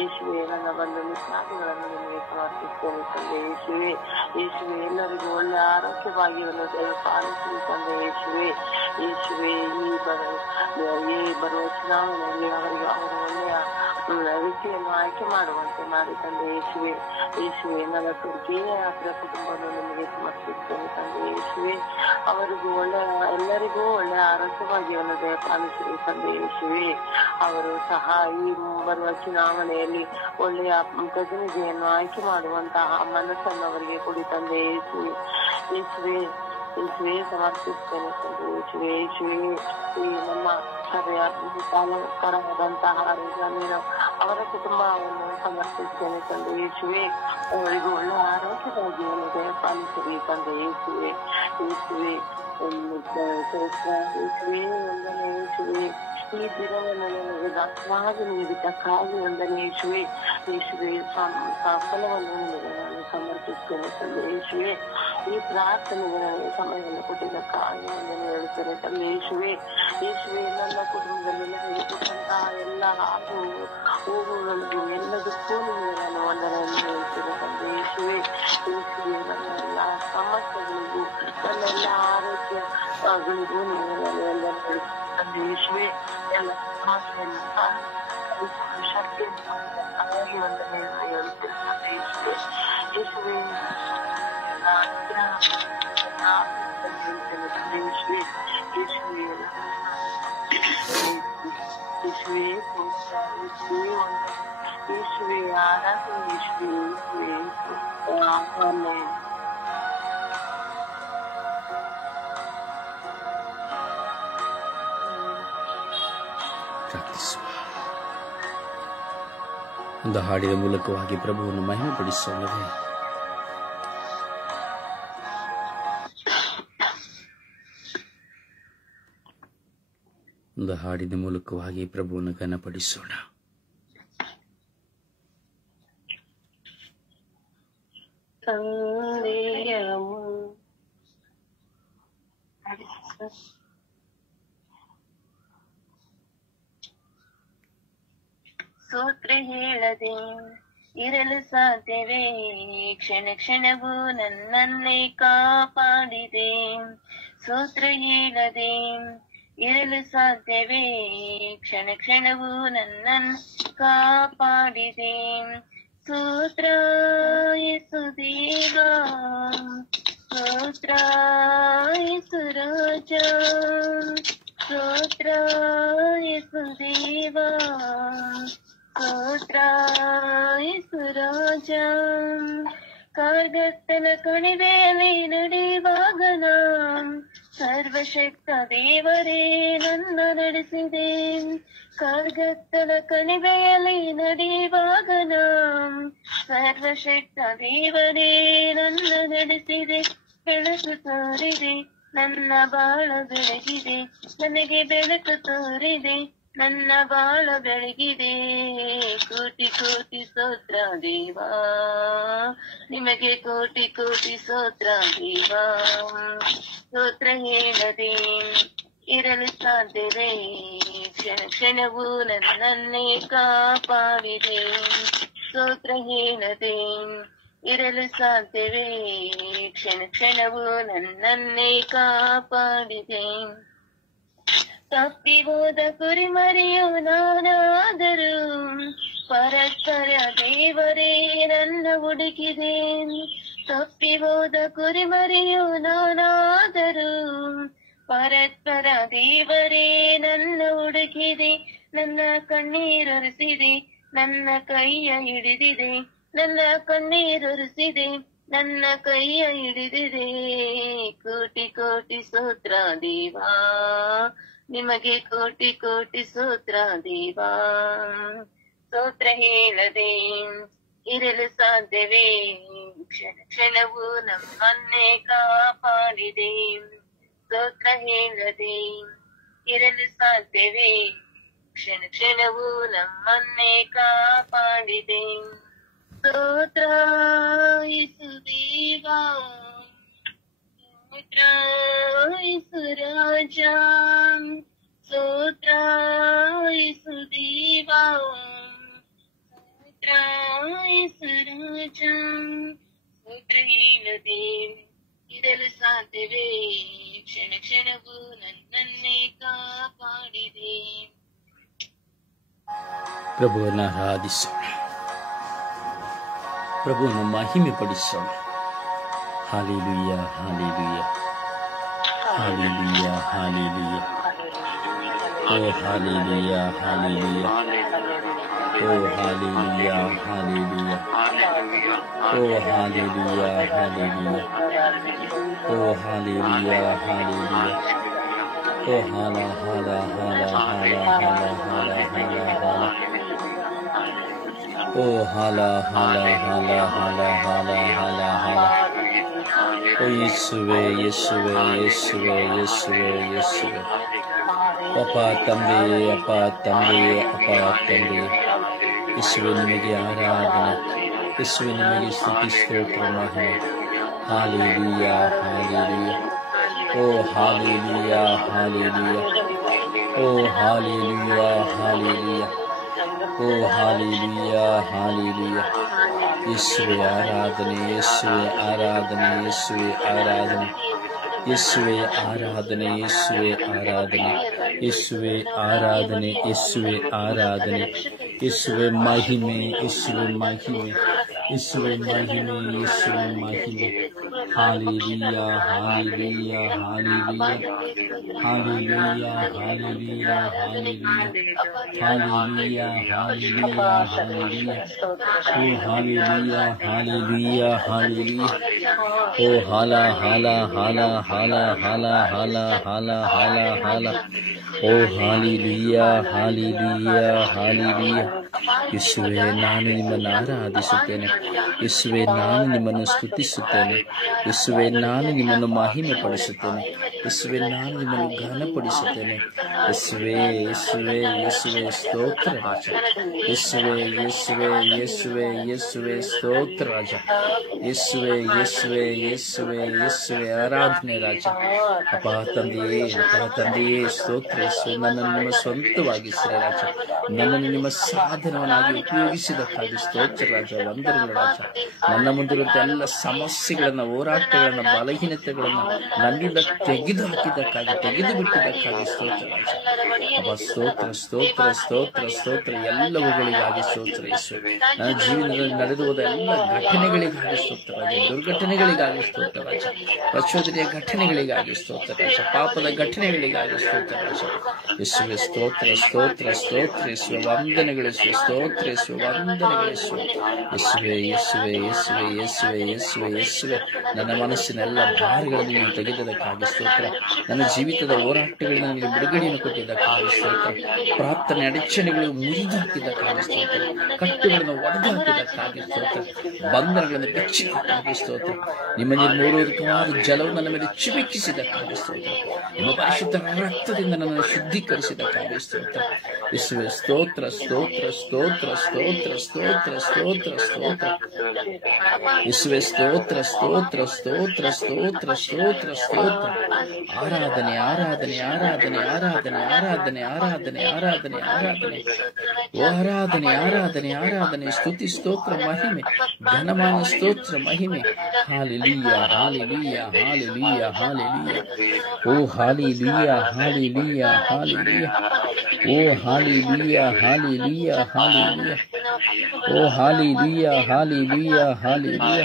ಯೇಸುವೇ ನನ್ನ ಬಂಧು ಮಿತ್ರಾದಿಗಳನ್ನು ನಿಮಗೆ ಸಮರ್ಪಿಸುತ್ತೇನೆ ತಂದೆ ಯೇಸುವೇ. ಯೇಸುವೇ ಎಲ್ಲರಿಗೂ ಒಳ್ಳೆ ಆರೋಗ್ಯವಾಗಿರಲು ಪಾಲಿಸಲಿ ತಂದೆ ಯೇಸುವೇ. ಯೇಸುವೇ ಈ ಬರುವ ಚುನಾವಣೆಯಲ್ಲಿ ಅವರು ಒಳ್ಳೆಯ ವ್ಯಕ್ತಿಯನ್ನು ಆಯ್ಕೆ ಮಾಡುವಂತೆ ಮಾಡಿ ತಂದೆ ಯೇಸುವೇ. ಯೇಸುವೇ ನನ್ನ ತುರ್ಕಿಯ ಕುಟುಂಬವನ್ನು ನಿಮಗೆ ಸಮರ್ಪಿಸುತ್ತೇನೆ ತಂದೆ ಯೇಸುವೇ. ಅವರಿಗೂ ಎಲ್ಲರಿಗೂ ಒಳ್ಳೆಯ ಆರೋಗ್ಯವಾಗಿ ದಯಪಾಲಿಸಲಿ ತಂದೆ ಯೇಸುವೇ. ಅವರು ಸಹ ಈ ಬರುವ ಚುನಾವಣೆಯಲ್ಲಿ ಒಳ್ಳೆಯ ಪ್ರತಿನಿಧಿಯನ್ನು ಆಯ್ಕೆ ಮಾಡುವಂತಹ ಮನಸ್ಸನ್ನು ಅವರಿಗೆ ಕೊಡಿ ತಂದೆ ಯೇಸುವೇ. ಯೇಸುವೇ ಯೇಸುವೇ ಸಮರ್ಪಿಸುತ್ತೇನೆ ತಂದೆ ಯೇಸುವೇ. ಯೇಸುವೇ ಈ ನಮ್ಮ ಕಾಲಕರವಾದಂತಹ ನೀನು ಅವರ ಕುಟುಂಬವನ್ನು ಸಮರ್ಪಿಸುತ್ತೇನೆ ತಂದೆ ಯೇಸುವೇ. ಅವರಿಗೂ ಒಳ್ಳೆ ಆರೋಗ್ಯವಾಗಿ ದಯಪಾಲಿಸಲಿ ತಂದೆ ಯೇಸುವೇ. ಯೇಸುವೇ ಯೇಸುವೇ ವಂದನೆ ಯೇಸುವೇ. ಈ ದಿನವನ್ನು ನನಗೆ ದಾಸವಾಗಿ ನೀಡಿದ್ದಕ್ಕಾಗಿ ವಂದನೆ ಯೇಸುವೇ. ಯೇಸುವೇ ಫಲವನ್ನು ನಿಮಗೆ ನಾನು ಸಮರ್ಪಿಸುತ್ತೇನೆ ತಂದೆ ಯೇಸುವೇ. ಈ ಪ್ರಾರ್ಥನೆಗೆ ನನಗೆ ಸಮಯವನ್ನು ಕೊಟ್ಟಿದ್ದಕ್ಕಾಗಿ ವಂದನೆ ಹೇಳುತ್ತೇನೆ ತಂದೆ ಯೇಸುವೇ. ಯೇಸುವೇ ನನ್ನ ಕುಟುಂಬದಲ್ಲಿ ನನಗೆ ಕೊಟ್ಟಂತಹ ಎಲ್ಲ ಹೋಗುವುಗಳಿಗೂ ಎಲ್ಲದಕ್ಕೂ ನಿಮಗೆ ನಾನು ವಂದನೆಯನ್ನು ಹೇಳುತ್ತೇನೆ ತಂದೆ ಯೇಸುವೇ. ಯೇಸುವೇ ನನ್ನ ಎಲ್ಲ ಸಮಸ್ಯೆಗಳಿಗೂ ನನ್ನ ಎಲ್ಲ ಆರೋಗ್ಯಗಳಿಗೂ ನೀವು ನಾನು ವಂದನೆ ಹೇಳುತ್ತೇನೆ ತಂದೆ ಯೇಸುವೇ. ಎಲ್ಲ ಸಮಸ್ಯೆಯನ್ನು ಶಕ್ತಿಯನ್ನು ವಂದನೆಯನ್ನು ಹೇಳುತ್ತೇನೆ ತಂದೆ ಯೇಸುವೇ. ಯೇಸುವೇ ಯೇಸುವೇ ಆರಾಧನೆ ಯೇಸುವೇ. ಪ್ರಾರ್ಥಿಸುವ. ಒಂದು ಹಾಡಿನ ಮೂಲಕವಾಗಿ ಪ್ರಭುವನ್ನು ಮಹಿಮೆಪಡಿಸೋಣವೇ. ಒಂದು ಹಾಡಿನ ಮೂಲಕವಾಗಿ ಪ್ರಭುವನ್ನು ಘನಪಡಿಸೋಣ. ಸೂತ್ರ ಹೇಳದೆ ಇರಲು ಸಾಧ್ಯವೇ, ಕ್ಷಣ ಕ್ಷಣವೂ ನನ್ನನ್ನೇ ಕಾಪಾಡಿದೆ. ಸೂತ್ರ ಹೇಳದೆ ಇರಲು ಸಾಧ್ಯವೇ, ಕ್ಷಣ ಕ್ಷಣವೂ ನನ್ನನ್ನು ಕಾಪಾಡಿದೆ. ಸೂತ್ರ ಯೇಸುದೇವ, ಸ್ತೋತ್ರ ಯೇಸುರಾಜ, ಸ್ತೋತ್ರ ಯೇಸುದೇವ, ಸ್ತೋತ್ರ ಯೇಸುರಾಜ. ಕಾರ್ಗತ್ತಲ ಕಣಿವೆಯಲ್ಲಿ ನಡೆಯುವಾಗ ಸರ್ವಶಕ್ತ ದೇವರೇ ನನ್ನ ನಡೆಸಿದೆ. ಕಾರ್ಗತ್ತಲ ಕಣಿವೆಯಲ್ಲಿ ನಡೆಯುವಾಗ ಸರ್ವಶಕ್ತ ದೇವರೇ ನನ್ನ ನಡೆಸಿದೆ. ಬೆಳಕು ತೋರಿದೆ ನನ್ನ ಬಾಳ ಬೆಳಗಿದೆ, ನನಗೆ ಬೆಳಕು ತೋರಿದೆ ನನ್ನ ಬಾಳ ಬೆಳಗಿದೆ. ಕೋಟಿ ಕೋಟಿ ಸ್ತೋತ್ರ ದೇವಾ, ನಿಮಗೆ ಕೋಟಿ ಕೋಟಿ ಸ್ತೋತ್ರ ದೇವಾ. ಸ್ತೋತ್ರ ಹೇಳದೆ ಇರಲು ಸಾಧ್ಯವೇ, ಕ್ಷಣ ಕ್ಷಣವೂ ನನ್ನನ್ನೇ ಕಾಪಾಡಿದೆ. ಸ್ತೋತ್ರ ಹೇಳದೆ ಇರಲು ಸಾಧ್ಯವೇ, ಕ್ಷಣ ಕ್ಷಣವೂ ನನ್ನನ್ನೇ ಕಾಪಾಡಿದೆ. ತಪ್ಪಿ ಹೋದ ಕುರಿಮರಿಯು ನಾನಾದರೂ ಪರಸ್ಪರ ದೇವರೇ ನನ್ನ ಹುಡುಕಿದೆ. ತಪ್ಪಿ ಹೋದ ಕುರಿಮರಿಯು ನಾನಾದರೂ ಪರಸ್ಪರ ದೇವರೇ ನನ್ನ ಹುಡುಕಿದೆ. ನನ್ನ ಕಣ್ಣೀರೊರೆಸಿದೆ, ನನ್ನ ಕೈಯ ಹಿಡಿದಿದೆ, ನನ್ನ ಕಣ್ಣೀರೊರೆಸಿದೆ, ನನ್ನ ಕೈಯ ಹಿಡಿದಿದೆ. ಕೋಟಿ ಕೋಟಿ ಸ್ತೋತ್ರ ದೇವಾ, ನಿಮಗೆ ಕೋಟಿ ಕೋಟಿ ಸ್ತೋತ್ರ ದೇವಾ. ಸ್ತೋತ್ರ ಹೇಳದೆ ಇರಲು ಸಾಧ್ಯವೇ, ಕ್ಷಣ ಕ್ಷಣವೂ ನಮ್ಮನ್ನೇ ಕಾಪಾಡಿದೆ. ಸ್ತೋತ್ರ ಹೇಳದೆ ಇರಲು ಸಾಧ್ಯವೇ, ಕ್ಷಣ ಕ್ಷಣವೂ ನಮ್ಮನ್ನೇ ಕಾಪಾಡಿದೆ. ಸ್ತೋತ್ರ ಯೇಸುದೇವಾ, ಸ್ತೋತ್ರ ಯೇಸುರಾಜ, ಸ್ತೋತ್ರ ಯೇಸುದೇವಾ, ಸ್ತೋತ್ರ ಯೇಸುರಾಜ. ಸ್ತೋತ್ರ ಹೇಳದೆ ಇರಲು ಸಾಧ್ಯವೇ, ಕ್ಷಣ ಕ್ಷಣವೂ ನನ್ನನ್ನೇ ಕಾಪಾಡಿದೆ. ಪ್ರಭುವನ್ನು ಆರಾಧಿಸೋಣ, ಪ್ರಭುವನ್ನು ಮಹಿಮೆ ಪಡಿಸೋಣ. Hallelujah, hallelujah, hallelujah, hallelujah. ಓ ಹಾಲೆಲೂಯ, ಹಾಲೆಲೂಯ, ಓ ಹಾಲೆಲೂಯ, ಹಾಲೆಲೂಯ, ಓ ಹಾಲೆಲೂಯ, ಹಾಲೆಲೂಯ, ಓ ಹಾಲೆಲೂಯ, ಹಾಲೆಲೂಯ, ಓ ಹಾಲ ಹಾಲ ಹಾಲ ಹಾಲ ಹಾಲ ಹಾಲ ಹಾಲ ಹಾಲ, ಓ ಹಾಲ ಹಾಲ ಹಾಲ ಹಾಲ ಹಾಲ ಹಾಲ ಹಾಲ. ಓ ಯೇಸುವೆ, ಯೇಸುವೆ, ಯೇಸುವೆ, ಯೇಸುವೆ, ಯೇಸುವೆ. ಅಪ್ಪ ತಂದೆ, ಅಪ್ಪ ತಂದೆ, ಅಪ್ಪ ತಂದೆ. ಯೇಸುವೆ ನಿಮಗೆ ಆರಾಧನೆ, ಯೇಸುವೆ ನಿಮಗೆ ಸ್ತುತಿ ಸ್ತೋತ್ರ ಮಹಿಮೆ. ಹಾಲೆಲೂಯ, ಹಾಲೆಲೂಯ, ಓ ಹಾಲೆಲೂಯ, ಹಾಲೆಲೂಯ, ಓ ಹಾಲೆಲೂಯ, ಹಾಲೆಲೂಯ, ಓ ಹಾಲೆಲೂಯ, ಹಾಲೆಲೂಯ. ಯೇಸುವೆ ಆರಾಧನೆ, ಯೇಸುವೆ ಆರಾಧನೆ, ಯೇಸುವೆ ಆರಾಧನೆ, ಯೇಸುವೆ ಆರಾಧನೆ, ಯೇಸುವೆ ಆರಾಧನೆ, ಯೇಸುವೆ ಆರಾಧನೆ, ಯೇಸುವೆ ಆರಾಧನೆ, ಯೇಸುವೆ ಮಹಿಮೆ, ಯೇಸುವೆ ಮಹಿಮೆ, ಯೇಸುವೆ ಮಹಿಮೆ, ಯೇಸುವೆ ಮಹಿಮೆ. Hallelujah, hallelujah, hallelujah, hallelujah, hallelujah, hallelujah, hallelujah, hallelujah, hallelujah. ಓ ಹಾಲೆಲೂಯ, ಹಾಲೆಲೂಯ, ಹಾಲೆಲೂಯ. ಓ ಹಾಲ ಹಾಲ ಹಾಲ ಹಾಲ ಹಾಲ ಹಾಲ ಹಾಲ ಹಾಲ ಹಾಲ. ಓ ಹಾಲೆಲೂಯ, ಹಾಲೆಲೂಯ, ಹಾಲೆಲೂಯ. ಯೇಸುವೆ ನಾನು ನಿಮ್ಮನ್ನು ಆರಾಧಿಸುತ್ತೇನೆ, ಯೇಸುವೆ ನಾನು ನಿಮ್ಮನ್ನು ಸ್ತುತಿಸುತ್ತೇನೆ, ಯೇಸುವೆ ನಾನು ನಿಮ್ಮನ್ನು ಮಹಿಮೆ ಪಡಿಸುತ್ತೇನೆ, ಯೇಸುವೆ ನಾನು ನಿಮ್ಮನ್ನು ಘನಪಡಿಸುತ್ತೇನೆ. ಯೇಸುವೆ, ಯೇಸುವೆ, ಯೇಸುವೆ ಸ್ತೋತ್ರ ರಾಜ, ಯೇಸುವೆ, ಯೇಸುವೆ, ಯೇಸುವೆ, ಯೇಸುವೆ ಸ್ತೋತ್ರ ರಾಜ, ಯೇಸುವೆ, ಯೇಸುವೆ, ಯೇಸುವೆ, ಯೇಸುವೆ ಆರಾಧನೆ ರಾಜ. ಅಪ್ಪ ತಂದೆಯೇ, ಅಪ್ಪ ತಂದೆಯೇ ಸ್ತೋತ್ರ. ಯೇಸುವೆ ನನ್ನನ್ನು ನಿಮ್ಮ ಸ್ವಂತವಾಗಿಸಿದ ರಾಜ, ನನ್ನನ್ನು ನಿಮ್ಮ ಸಾಧನವನ್ನಾಗಿ ಉಪಯೋಗಿಸಿದಕ್ಕಾಗಿ ಸ್ತೋತ್ರ ರಾಜ, ವಂದನೆಗಳು ರಾಜ. ನನ್ನ ಮುಂದಿರುವಂತ ಎಲ್ಲ ಸಮಸ್ಯೆಗಳನ್ನ, ಹೋರಾಟಗಳನ್ನ, ಬಲಹೀನತೆಗಳನ್ನ ನನ್ನಿಂದ ತೆಗೆದು ಹಾಕಿದ್ದಕ್ಕಾಗಿ, ತೆಗೆದು ಬಿಟ್ಟಿದ್ದಕ್ಕಾಗಿ ಸ್ತೋತ್ರ ರಾಜ. ಅಪ್ಪ ಸ್ತೋತ್ರ, ಸ್ತೋತ್ರ, ಸ್ತೋತ್ರ, ಸ್ತೋತ್ರ. ಎಲ್ಲವುಗಳಿಗಾಗಿ ಸ್ತೋತ್ರ ಯೇಸುವೆ. ನನ್ನ ಜೀವನದಲ್ಲಿ ನಡೆದು ಹೋದ ಎಲ್ಲ ಘಟನೆಗಳಿಗಾಗಿ ಸ್ತೋತ್ರ ರಾಜ, ದುರ್ಘಟನೆಗಳಿಗಾಗಿ ಸ್ತೋತ್ರ ರಾಜ, ಪ್ರಚೋದನೆಯ ಘಟನೆಗಳಿಗಾಗಿ ಸ್ತೋತ್ರ ರಾಜ, ಪಾಪದ ಘಟನೆಗಳಿಗಾಗಿ ಸ್ತೋತ್ರ ರಾಜ. ಯೇಸುವೆ ಸ್ತೋತ್ರ, ಸ್ತೋತ್ರ, ಸ್ತೋತ್ರ ಯೇಸುವೆ, ವಂದನೆಗಳಿಸುವೆ, ಸ್ತೋತ್ರ ಯೇಸುವೆ, ವಂದನೆಗಳಿಸುವೆ. ಯೇಸುವೆ, ಯೇಸುವೆ, ಯೇಸುವೆ, ಯೇಸುವೆ, ಯೇಸುವೆ, ಯೇಸುವೆ. ನನ್ನ ಮನಸ್ಸಿನ ಎಲ್ಲ ಭಾರಗಳನ್ನು ನೀವು ತೆಗೆದಕ್ಕಾಗಿ ಸ್ತೋತ್ರ. ನನ್ನ ಜೀವಿತದ ಹೋರಾಟಗಳಿಂದ ನನಗೆ ಬಿಡುಗಡೆಯನ್ನು ಕೊಟ್ಟಿದ್ದಕ್ಕಾಗಿ ಸ್ತೋತ್ರ. ಪ್ರಾರ್ಥನೆ ಅಡಚಣೆಗಳು ಮುರಿದು ಹಾಕಿದ್ದಕ್ಕಾಗಿ ಸ್ತೋತ್ರ. ಕಟ್ಟುಗಳನ್ನು ಒಡೆದು ಹಾಕಿದ್ದಕ್ಕಾಗಿ ಸ್ತೋತ್ರ. ಬಂಧನಗಳನ್ನು ಬೆಚ್ಚಿದ್ದಕ್ಕಾಗಿ ಸ್ತೋತ್ರ. ನಿಮ್ಮ ನಿರ್ಮೂಲಕವಾದ ಜಲವು ನನ್ನ ಮೇಲೆ ಚಿಮುಕಿಸಿದ್ದಕ್ಕಾಗಿ ಸ್ತೋತ್ರ. ನಿಮ್ಮ ಪರಿಶುದ್ಧ ರಕ್ತದಿಂದ ನನ್ನನ್ನು ಶುದ್ಧೀಕರಿಸಿದ್ದಕ್ಕಾಗಿ ಸ್ತೋತ್ರ. ಯೇಸುವೆ ಸ್ತೋತ್ರ, ಸ್ತೋತ್ರ, ಸ್ತೋತ್ರ, ಸ್ತೋತ್ರ, ಸ್ತೋತ್ರ, ಸ್ತೋತ್ರ, ಸ್ತೋತ್ರ. ಯೇಸುವೆ ಸ್ತೋತ್ರ, ಸ್ತೋತ್ರ, ಸ್ತೋತ್ರ, ಸ್ತೋತ್ರ, ಸ್ತೋತ್ರ, ಸ್ತೋತ್ರ. ಆರಾಧನೆ, ಆರಾಧನೆ, ಆರಾಧನೆ, ಆರಾಧನೆ, ಆರಾಧನೆ, ಆರಾಧನೆ, ಆರಾಧನೆ, ಆರಾಧನೆ, ಓ ಆರಾಧನೆ, ಆರಾಧನೆ, ಆರಾಧನೆ, ಸ್ತುತಿ, ಸ್ತೋತ್ರ, ಮಹಿಮೆ, ಘನಮಾನ, ಸ್ತೋತ್ರ, ಮಹಿಮೆ. Hallelujah, hallelujah, hallelujah, hallelujah. ಓ ಹಾಲೆಲೂಯ, ಹಾಲೆಲೂಯ, ಹಾಲೆಲೂಯ. ಓ ಹಾಲೆಲೂಯ, ಹಾಲೆಲೂಯ, ಹಾಲೆಲೂಯ. ಓ ಹಾಲೆಲೂಯ, ಹಾಲೆಲೂಯ, ಹಾಲೆಲೂಯ.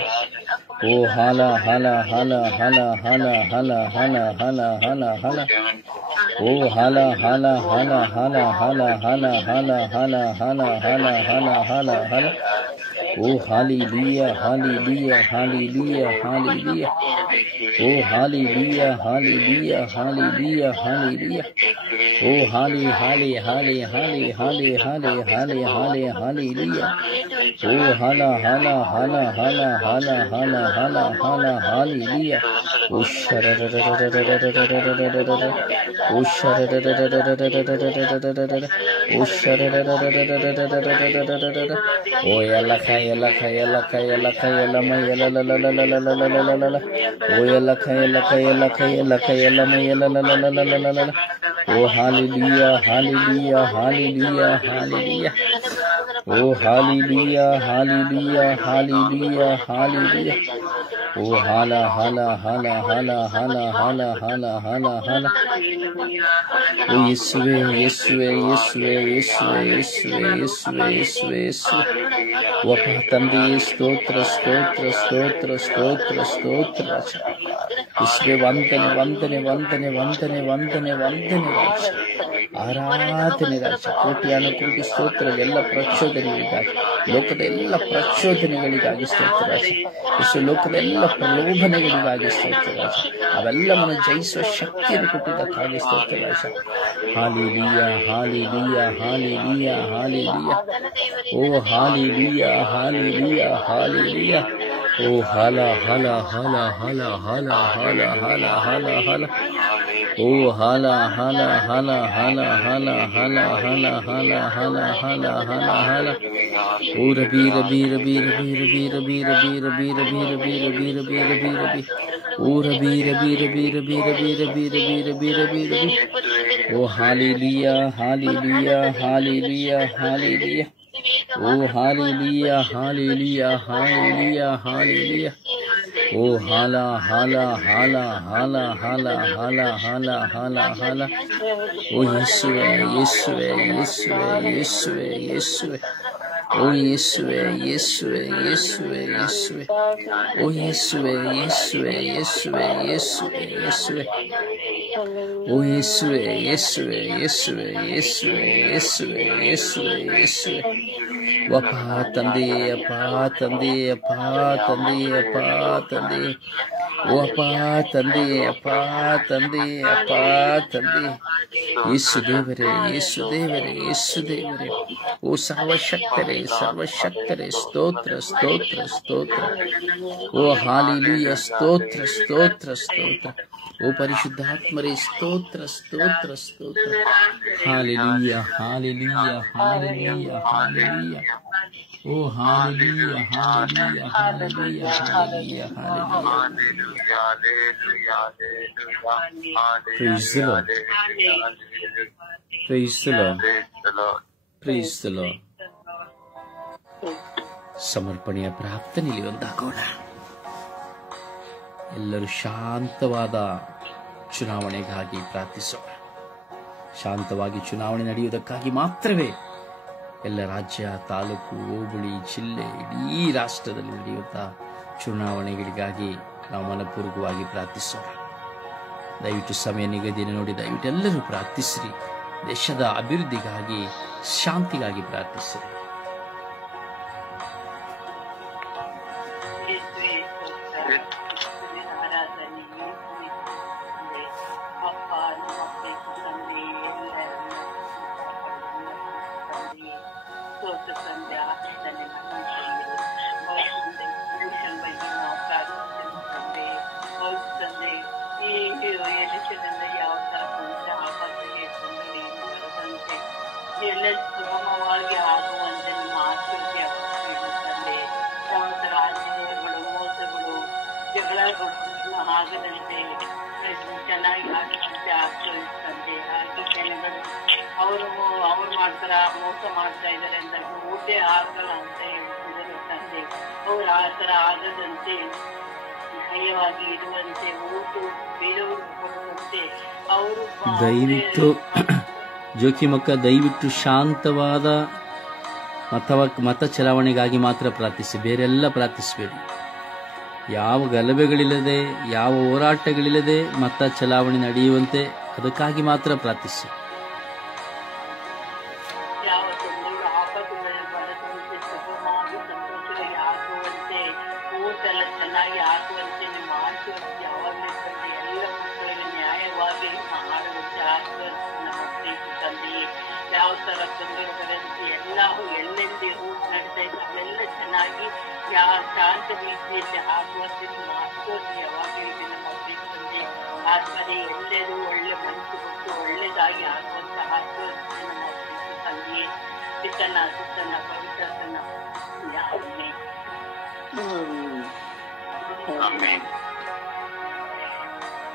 ಓ ಹಾಲ ಹಾಲ ಹಾಲ ಹಾಲ ಹಾಲ ಹಾಲ ಹಾಲ ಹಾಲ ಹಾಲ ಹಾಲ. ಓ ಹಾಲ ಹಾಲ ಹಾಲ ಹಾಲ ಹಾಲ ಹಾಲ ಹಾಲ ಹಾಲ ಹಾಲ ಹಾಲ ಹಾಲ ಹಾಲ ಹಾಲ. ಓ ಹಾಲಿಲೂಯ ಹಾಲಿಲೂಯ ಹಾಲಿಲೂಯ ಹಾಲಿಲೂಯ ಓ ಹಾಲಿಲೂಯ ಹಾಲಿಲೂಯ ಹಾಲಿಲೂಯ ಹಾಲಿಲೂಯ ಓ ಹಾಲಿ ಹಾಲಿ ಹಾಲಿ ಹಾಲಿ ಹಾಲಿ ಹಾಲಿ ಹಾಲಿ ಹಾಲಿ ಹಾಲಿಲೂಯ ಓ ಹಾಲ ಹಾಲ ಹಾಲ ಹಾಲ ಹಾಲ ಹಾಲ ಹಾಲ ಹಾಲ ಹಾಲಿಲೂಯ ಓ ಓ ಓ ಎಲ್ಲಕ ಎಲ್ಲಕ ಎಲ್ಲಕ ಎಲ್ಲಕ ಎಲ್ಲಮ್ಮ ಎಲ್ಲಲಲಲಲಲಲಲಲಲಲ ಓ ಎಲ್ಲಕ ಎಲ್ಲಕ ಎಲ್ಲಕ ಎಲ್ಲಕ ಎಲ್ಲಮ್ಮ ಎಲ್ಲಲಲಲಲಲಲಲ ಓ ಹಾಲಿಲೂಯ ಹಾಲಿಲೂಯ ಹಾಲಿಲೂಯ ಹಾಲಿಲೂಯ ಓ ಹಾಲಿಲೂಯ ಹಾಲಿಲೂಯ ಹಾಲಿಲೂಯ ಹಾಲಿಲೂಯ ಓ ಹಾಲ ಹಾಲ ಹಾಲ ಹಾಲ ಹಾಲ ಹಾಲ ಹಾಲ ಹಾಲ ಹಾಲ ಓ ಯೇಸುವೆ ಯೇಸುವೆ ಯೇಸುವೆ ಯೇಸುವೆ ಯೇಸುವೆ ಯೇಸುವೆ ಯೇಸುವೆ ಯೇಸುವೆ ಒಬ್ಬ ತಂದೆಯೇ ಸ್ತೋತ್ರ ಸ್ತೋತ್ರ ಸ್ತೋತ್ರ ಸ್ತೋತ್ರ ಸ್ತೋತ್ರ ಯೇಸುವೆ ವಂದನೆ ವಂದನೆ ವಂದನೆ ವಂದನೆ ವಂದನೆ ವಂದನೆ ರಾಜ ಆರಾಧನೆ ರಾಜ ಕೋಟ್ಯಾನು ಕೋಟಿ ಸ್ತೋತ್ರ ಎಲ್ಲ ಪ್ರಚೋದನೆಗಳಿಗಾಗಿ ಲೋಕದ ಎಲ್ಲ ಪ್ರಚೋದನೆಗಳಿಗಾಗಿ ಸ್ತೋತ್ರ ರಾಜ ಯೇಸು ಲೋಕದ ಎಲ್ಲ ಪ್ರಲೋಭನೆಗಳಿಗಾಗಿ ಸ್ತೋತ್ರ ರಾಜ ಅವೆಲ್ಲವನ್ನು ಜಯಿಸುವ ಶಕ್ತಿಯನ್ನು ಕೊಟ್ಟಿದ್ದಕ್ಕಾಗಿ ಸ್ತೋತ್ರ ರಾಜ ಹಾಲಿಲೂಯ ಹಾಲಿಲೂಯ ಹಾಲಿಲೂಯ ಹಾಲಿಲೂಯ ಓ ಹಾಲಿಲೂಯ ಹಾಲಿಲೂಯ ಹಾಲಿಲೂಯ ಓ ಹಾಲ ಹಾಲ ಹಾಲ ಹಾಲ ಹಾಲ ಹಾಲ ಹಾಲ ಹಾಲ ಹಾಲ ಓ ಹಾಲ ಹಾಲ ಹಾಲ ಹಾಲ ಹಾಲ ಹಾಲ ಹಾಲ ಹಾಲ ಹಾಲ ಹಾಲ ಹಾಲ ಹಾಲ ಓ ರಬಿ ರಬಿ ರಬಿ ರಬಿ ರಬಿ ರಬಿ ರಬಿ ರಬಿ ರಬಿ ರಬಿ ರಬಿ ರಬಿ ರಬಿ ರಬಿ ಓ ರಬಿ ರಬಿ ರಬಿ ರಬಿ ರಬಿ ರಬಿ ರಬಿ ರಬಿ ರಬಿ ರಬಿ ಓ ಹಾಲಿಲೂಯ ಹಾಲಿಲೂಯ ಹಾಲಿಲೂಯ ಹಾಲಿಲೂಯ ಓ ಹಾಲಿಲೂಯ ಹಾಲಿಲೂಯ ಹಾಲಿಲೂಯ ಹಾಲಿಲೂಯ ಓ ಹಾಲ ಹಾಲ ಹಾಲ ಹಾಲ ಹಾಲ ಹಾಲ ಹಾಲ ಹಾಲ ಹಾಲ ಓ ಯೇಸುವೆ ಯೇಸುವೆ ಯೇಸುವೆ ಯೇಸುವೆ ಯೇಸುವೆ ಓ ಯೇಸುವೆ ಯೇಸುವೆ ಯೇಸುವೆ ಯೇಸುವೆ ಓ ಯೇಸುವೆ ಯೇಸುವೆ ಯೇಸುವೆ ಯೇಸುವೆ ಯೇಸುವೆ ಓ ಯೇಸುವೆ ಯೇಸುವೆ ಯೇಸುವೆ ಯೇಸುವೆ ಯೇಸುವೆ ಯೇಸುವೆ ಯೇಸುವೆ ಅಪ್ಪ ತಂದೆ ಅಪ್ಪ ತಂದೆ ಅಪ್ಪ ತಂದೆ ಅಪ್ಪ ತಂದೆ ಓ ಅಪ್ಪ ತಂದೆ ಅಪ್ಪ ತಂದೆ ಅಪ್ಪ ತಂದೆ ಯೇಸು ದೇವರೇ ಯೇಸು ದೇವರೇ ಯೇಸು ದೇವರೇ ಓ ಸರ್ವಶಕ್ತರೇ ಸರ್ವಶಕ್ತರೇ ಸ್ತೋತ್ರ ಸ್ತೋತ್ರ ಸ್ತೋತ್ರ ಓ ಹಾಲಿಲೂಯ ಸ್ತೋತ್ರ ಸ್ತೋತ್ರ ಸ್ತೋತ್ರ ಓ ಪರಿಶುದ್ಧಾತ್ಮರೇ ಸ್ತೋತ್ರ ಸ್ತೋತ್ರ ಸ್ತೋತ್ರ ಹಾಲಿಲೂಯ ಹಾಲಿಲೂಯ ಹಾಲಿಲೂಯ ಹಾಲಿಲೂಯ ಓ ಹಾಲಿಲೂಯ ಹಾಲಿಲೂಯ ಹಾಲಿಲೂಯ ಹಾಲಿಲೂಯ Praise the Lord. Praise the Lord. Praise the Lord. ಸಮರ್ಪಣೆಯ ಪ್ರಾರ್ಥನೆಯಲ್ಲಿ ಒಂದಾಗೋಣ. ಎಲ್ಲರೂ ಶಾಂತವಾದ ಚುನಾವಣೆಗಾಗಿ ಪ್ರಾರ್ಥಿಸೋಣ. ಶಾಂತವಾಗಿ ಚುನಾವಣೆ ನಡೆಯುವುದಕ್ಕಾಗಿ ಮಾತ್ರವೇ ಎಲ್ಲ ರಾಜ್ಯ, ತಾಲೂಕು, ಹೋಬಳಿ, ಜಿಲ್ಲೆ, ಇಡೀ ರಾಷ್ಟ್ರದಲ್ಲಿ ನಡೆಯುವಂತಹ ಚುನಾವಣೆಗಳಿಗಾಗಿ ನಾವು ಮನಪೂರ್ವಕವಾಗಿ ಪ್ರಾರ್ಥಿಸೋಣ. ದಯವಿಟ್ಟು ಸಮಯ ನಿಗದಿಯನ್ನು ನೋಡಿ ದಯವಿಟ್ಟು ಎಲ್ಲರೂ ಪ್ರಾರ್ಥಿಸಿರಿ. ದೇಶದ ಅಭಿವೃದ್ಧಿಗಾಗಿ, ಶಾಂತಿಗಾಗಿ ಪ್ರಾರ್ಥಿಸಿರಿ. ಎಲ್ಲ ಸುಗಮವಾಗಿ ಆಗುವಂತೆ ನಿಮ್ಮ ಆಶೀರ್ವಾದ ತಂದೆ. ಯಾವ ತರ ಆಚರಣೆಗಳು, ಮೋಸಗಳು, ಜಗಳಗಳು ಆಗದಂತೆ ಚೆನ್ನಾಗಿ ಆಗುವಂತೆ ಆಶ್ರಯಿಸ್ತಂತೆ. ಹಾಗೆ ಜನಗಳು ಅವರು ಮಾಡ್ತಾರ, ಮೋಸ ಮಾಡ್ತಾ ಇದ್ದಾರೆ ಅಂತ ಊಟೇ ಆಗಲ್ಲ ಅಂತ ಹೇಳ್ತಿದ್ದಾರೆ ತಂದೆ. ಅವ್ರು ಆ ತರ ಆಗದಂತೆ ಧೈರ್ಯವಾಗಿ ಇರುವಂತೆ, ಊಟ ಬೇರೆಯವರು ಕೊಡುವಂತೆ ಅವರು ದಯವಿಟ್ಟು ಜೋಕಿಮಕ್ಕ ದಯವಿಟ್ಟು ಶಾಂತವಾದ ಮತ ಚಲಾವಣೆಗಾಗಿ ಮಾತ್ರ ಪ್ರಾರ್ಥಿಸಿ, ಬೇರೆಲ್ಲ ಪ್ರಾರ್ಥಿಸಬೇಡಿ. ಯಾವ ಗಲಭೆಗಳಿಲ್ಲದೆ, ಯಾವ ಹೋರಾಟಗಳಿಲ್ಲದೆ ಮತ ಚಲಾವಣೆ ನಡೆಯುವಂತೆ ಅದಕ್ಕಾಗಿ ಮಾತ್ರ ಪ್ರಾರ್ಥಿಸಿ. ಯಾವ ತೊಂದರೆಗಳು, ಆಪತ್ತುಗಳು ಬರದಂತೆ ಸುಗಮವಾಗಿ ಸಂತೋಷವಾಗಿ ತರ ತೊಂದರೆಗಳಲ್ಲಿ ಎಲ್ಲವೂ ಎಲ್ಲೆಲ್ಲಿ ರೂಟ್ ನಡೀತಾ ಇದೆ ಅವೆಲ್ಲ ಚೆನ್ನಾಗಿ ಶಾಂತ ರೀತಿಯಲ್ಲಿ ಆಗುವಂತೆ ನಿಮ್ಮ ಆಶೀರ್ವಾದ ಯಾವಾಗ ಇದೆ ನಮ್ಮ ತಂದೆ. ಆದ್ಮೇಲೆ ಎಲ್ಲರೂ ಒಳ್ಳೆ ಮನಸ್ಸು ಕೊಟ್ಟು ಒಳ್ಳೇದಾಗಿ ಆಗುವಂತ ಆಶೀರ್ವಾದ ನಮ್ಮ ತಂದೆ ಚಿಕ್ಕಣ್ಣ ಚಿಕ್ಕಣ್ಣ ಪವಿತ್ರನ ಯಾವೇ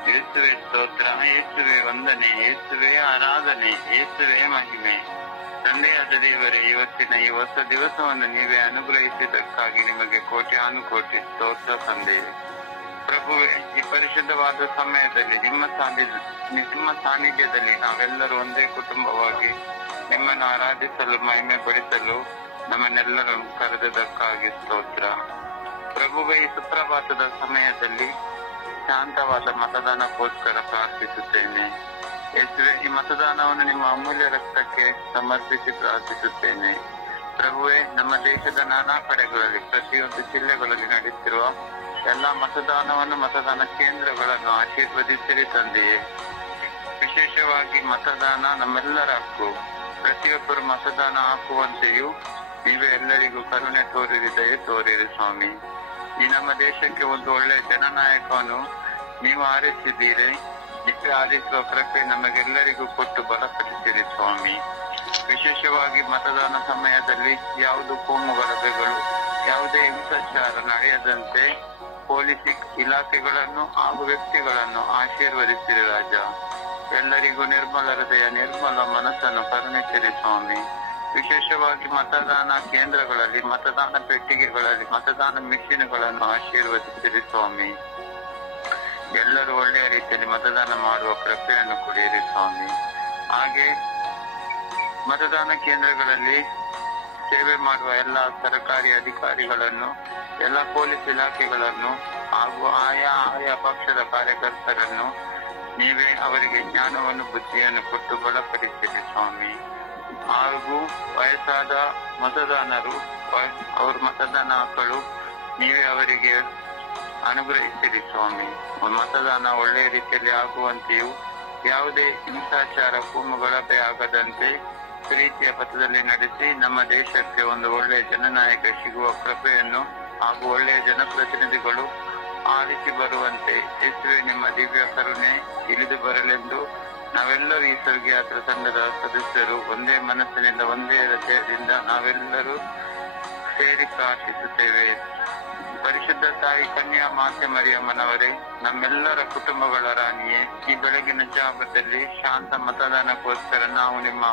ಯೇಸುವೆ ಸ್ತೋತ್ರ, ಯೇಸುವೆ ವಂದನೆ, ಯೇಸುವೆ ಆರಾಧನೆ, ಯೇಸುವೆ ಮಹಿಮೆ. ತಂದೆಯಾದ ದೇವರೇ, ಇವತ್ತಿನ ಈ ಹೊಸ ದಿವಸವನ್ನು ನೀವೇ ಅನುಗ್ರಹಿಸಿದ್ದಕ್ಕಾಗಿ ನಿಮಗೆ ಕೋಟ್ಯಾನುಕೋಟಿ ಸ್ತೋತ್ರ ತಂದೆಯೇ. ಪ್ರಭುವೆ, ಈ ಪರಿಶುದ್ಧವಾದ ಸಮಯದಲ್ಲಿ ನಿಮ್ಮ ಸಾನ್ನಿಧ್ಯದಲ್ಲಿ ನಾವೆಲ್ಲರೂ ಒಂದೇ ಕುಟುಂಬವಾಗಿ ನಿಮ್ಮನ್ನು ಆರಾಧಿಸಲು ಮಹಿಮೆ ಪಡಿಸಲು ನಮ್ಮನ್ನೆಲ್ಲರನ್ನು ಕರೆದಕ್ಕಾಗಿ ಸ್ತೋತ್ರ. ಪ್ರಭುವೆ, ಈ ಸುಪ್ರಭಾತದ ಸಮಯದಲ್ಲಿ ಶಾಂತವಾದ ಮತದಾನಕ್ಕೋಸ್ಕರ ಪ್ರಾರ್ಥಿಸುತ್ತೇನೆ. ಯೇಸುವೆ, ಈ ಮತದಾನವನ್ನು ನಿಮ್ಮ ಅಮೂಲ್ಯ ರಕ್ತಕ್ಕೆ ಸಮರ್ಪಿಸಿ ಪ್ರಾರ್ಥಿಸುತ್ತೇನೆ. ಪ್ರಭುವೆ, ನಮ್ಮ ದೇಶದ ನಾನಾ ಕಡೆಗಳಲ್ಲಿ ಪ್ರತಿಯೊಂದು ಜಿಲ್ಲೆಗಳಲ್ಲಿ ನಡೆಯುತ್ತಿರುವ ಎಲ್ಲಾ ಮತದಾನ ಕೇಂದ್ರಗಳನ್ನು ಆಶೀರ್ವದಿಸಿರಿ ತಂದೆಯೇ. ವಿಶೇಷವಾಗಿ ಮತದಾನ ನಮ್ಮೆಲ್ಲರ ಹಕ್ಕು. ಪ್ರತಿಯೊಬ್ಬರು ಮತದಾನ ಹಾಕುವಂತೆಯೂ ನೀವೇ ಎಲ್ಲರಿಗೂ ಕರುಣೆ ತೋರಿರಿ, ದಯೆ ತೋರಿರಿ ಸ್ವಾಮಿ. ಈ ನಮ್ಮ ದೇಶಕ್ಕೆ ಒಂದು ಒಳ್ಳೆಯ ಜನನಾಯಕವನ್ನು ನೀವು ಆರಿಸಿದ್ದೀರಿ. ನೀವೇ ಆರಿಸುವ ಕೃಪೆ ನಮಗೆಲ್ಲರಿಗೂ ಕೊಟ್ಟು ಬಲಪಡಿಸಿರಿ ಸ್ವಾಮಿ. ವಿಶೇಷವಾಗಿ ಮತದಾನ ಸಮಯದಲ್ಲಿ ಯಾವುದು ಕೋಮು ಗಲಭೆಗಳು, ಯಾವುದೇ ಹಿಂಸಾಚಾರ ನಡೆಯದಂತೆ ಪೊಲೀಸ್ ಇಲಾಖೆಗಳನ್ನು ಹಾಗೂ ವ್ಯಕ್ತಿಗಳನ್ನು ಆಶೀರ್ವದಿಸಿರಿ ರಾಜ. ಎಲ್ಲರಿಗೂ ನಿರ್ಮಲ ಹೃದಯ, ನಿರ್ಮಲ ಮನಸ್ಸನ್ನು ಕರುಣಿಸಿರಿ ಸ್ವಾಮಿ. ವಿಶೇಷವಾಗಿ ಮತದಾನ ಕೇಂದ್ರಗಳಲ್ಲಿ, ಮತದಾನ ಪೆಟ್ಟಿಗೆಗಳಲ್ಲಿ, ಮತದಾನ ಮಿಷಿನ್ಗಳನ್ನು ಆಶೀರ್ವದಿಸಿರಿ ಸ್ವಾಮಿ. ಎಲ್ಲರೂ ಒಳ್ಳೆಯ ರೀತಿಯಲ್ಲಿ ಮತದಾನ ಮಾಡುವ ಕೃಪೆಯನ್ನು ಕೊಡಿರಿ ಸ್ವಾಮಿ. ಹಾಗೆ ಮತದಾನ ಕೇಂದ್ರಗಳಲ್ಲಿ ಸೇವೆ ಮಾಡುವ ಎಲ್ಲ ಸರ್ಕಾರಿ ಅಧಿಕಾರಿಗಳನ್ನು, ಎಲ್ಲ ಪೊಲೀಸ್ ಇಲಾಖೆಗಳನ್ನು ಹಾಗೂ ಆಯಾ ಪಕ್ಷದ ಕಾರ್ಯಕರ್ತರನ್ನು ನೀವೇ ಅವರಿಗೆ ಜ್ಞಾನವನ್ನು, ಬುದ್ಧಿಯನ್ನು ಕೊಟ್ಟು ಬಲಪಡಿಸಿರಿ ಸ್ವಾಮಿ. ಹಾಗೂ ವಯಸ್ಸಾದ ಮತದಾನರು, ಅವ್ರ ಮತದಾನ ಹಾಕಲು ನೀವೇ ಅವರಿಗೆ ಅನುಗ್ರಹಿಸಿರಿ ಸ್ವಾಮಿ. ಮತದಾನ ಒಳ್ಳೆಯ ರೀತಿಯಲ್ಲಿ ಆಗುವಂತೆಯೂ ಯಾವುದೇ ಹಿಂಸಾಚಾರ, ಕೋಮು ಗಲಭೆ ಆಗದಂತೆ ಪ್ರೀತಿಯ ಪಥದಲ್ಲಿ ನಡೆಸಿ ನಮ್ಮ ದೇಶಕ್ಕೆ ಒಂದು ಒಳ್ಳೆಯ ಜನನಾಯಕ ಸಿಗುವ ಕೃಪೆಯನ್ನು ಹಾಗೂ ಒಳ್ಳೆಯ ಜನಪ್ರತಿನಿಧಿಗಳು ಆರಿಸಿ ಬರುವಂತೆ ಯೇಸುವೆ ನಿಮ್ಮ ದಿವ್ಯ ಕರುಣೆ ಇಳಿದು ಬರಲೆಂದು ನಾವೆಲ್ಲರೂ ಈ ಸ್ವರ್ಗಯಾತ್ರಾ ಸಂಘದ ಸದಸ್ಯರು ಒಂದೇ ಮನಸ್ಸಿನಿಂದ, ಒಂದೇ ಹೃದಯದಿಂದ ನಾವೆಲ್ಲರೂ ಸೇರಿ ಪ್ರಾರ್ಥಿಸುತ್ತೇವೆ. ಪರಿಶುದ್ಧ ತಾಯಿ ಕನ್ಯಾ ಮಾತೆ ಮರಿಯಮ್ಮನವರೇ, ನಮ್ಮೆಲ್ಲರ ಕುಟುಂಬಗಳ ರಾಣಿಯೇ, ಈ ಬೆಳಗಿನ ಜಾವದಲ್ಲಿ ಶಾಂತ ಮತದಾನಕ್ಕೋಸ್ಕರ ನಾವು ನಿಮ್ಮ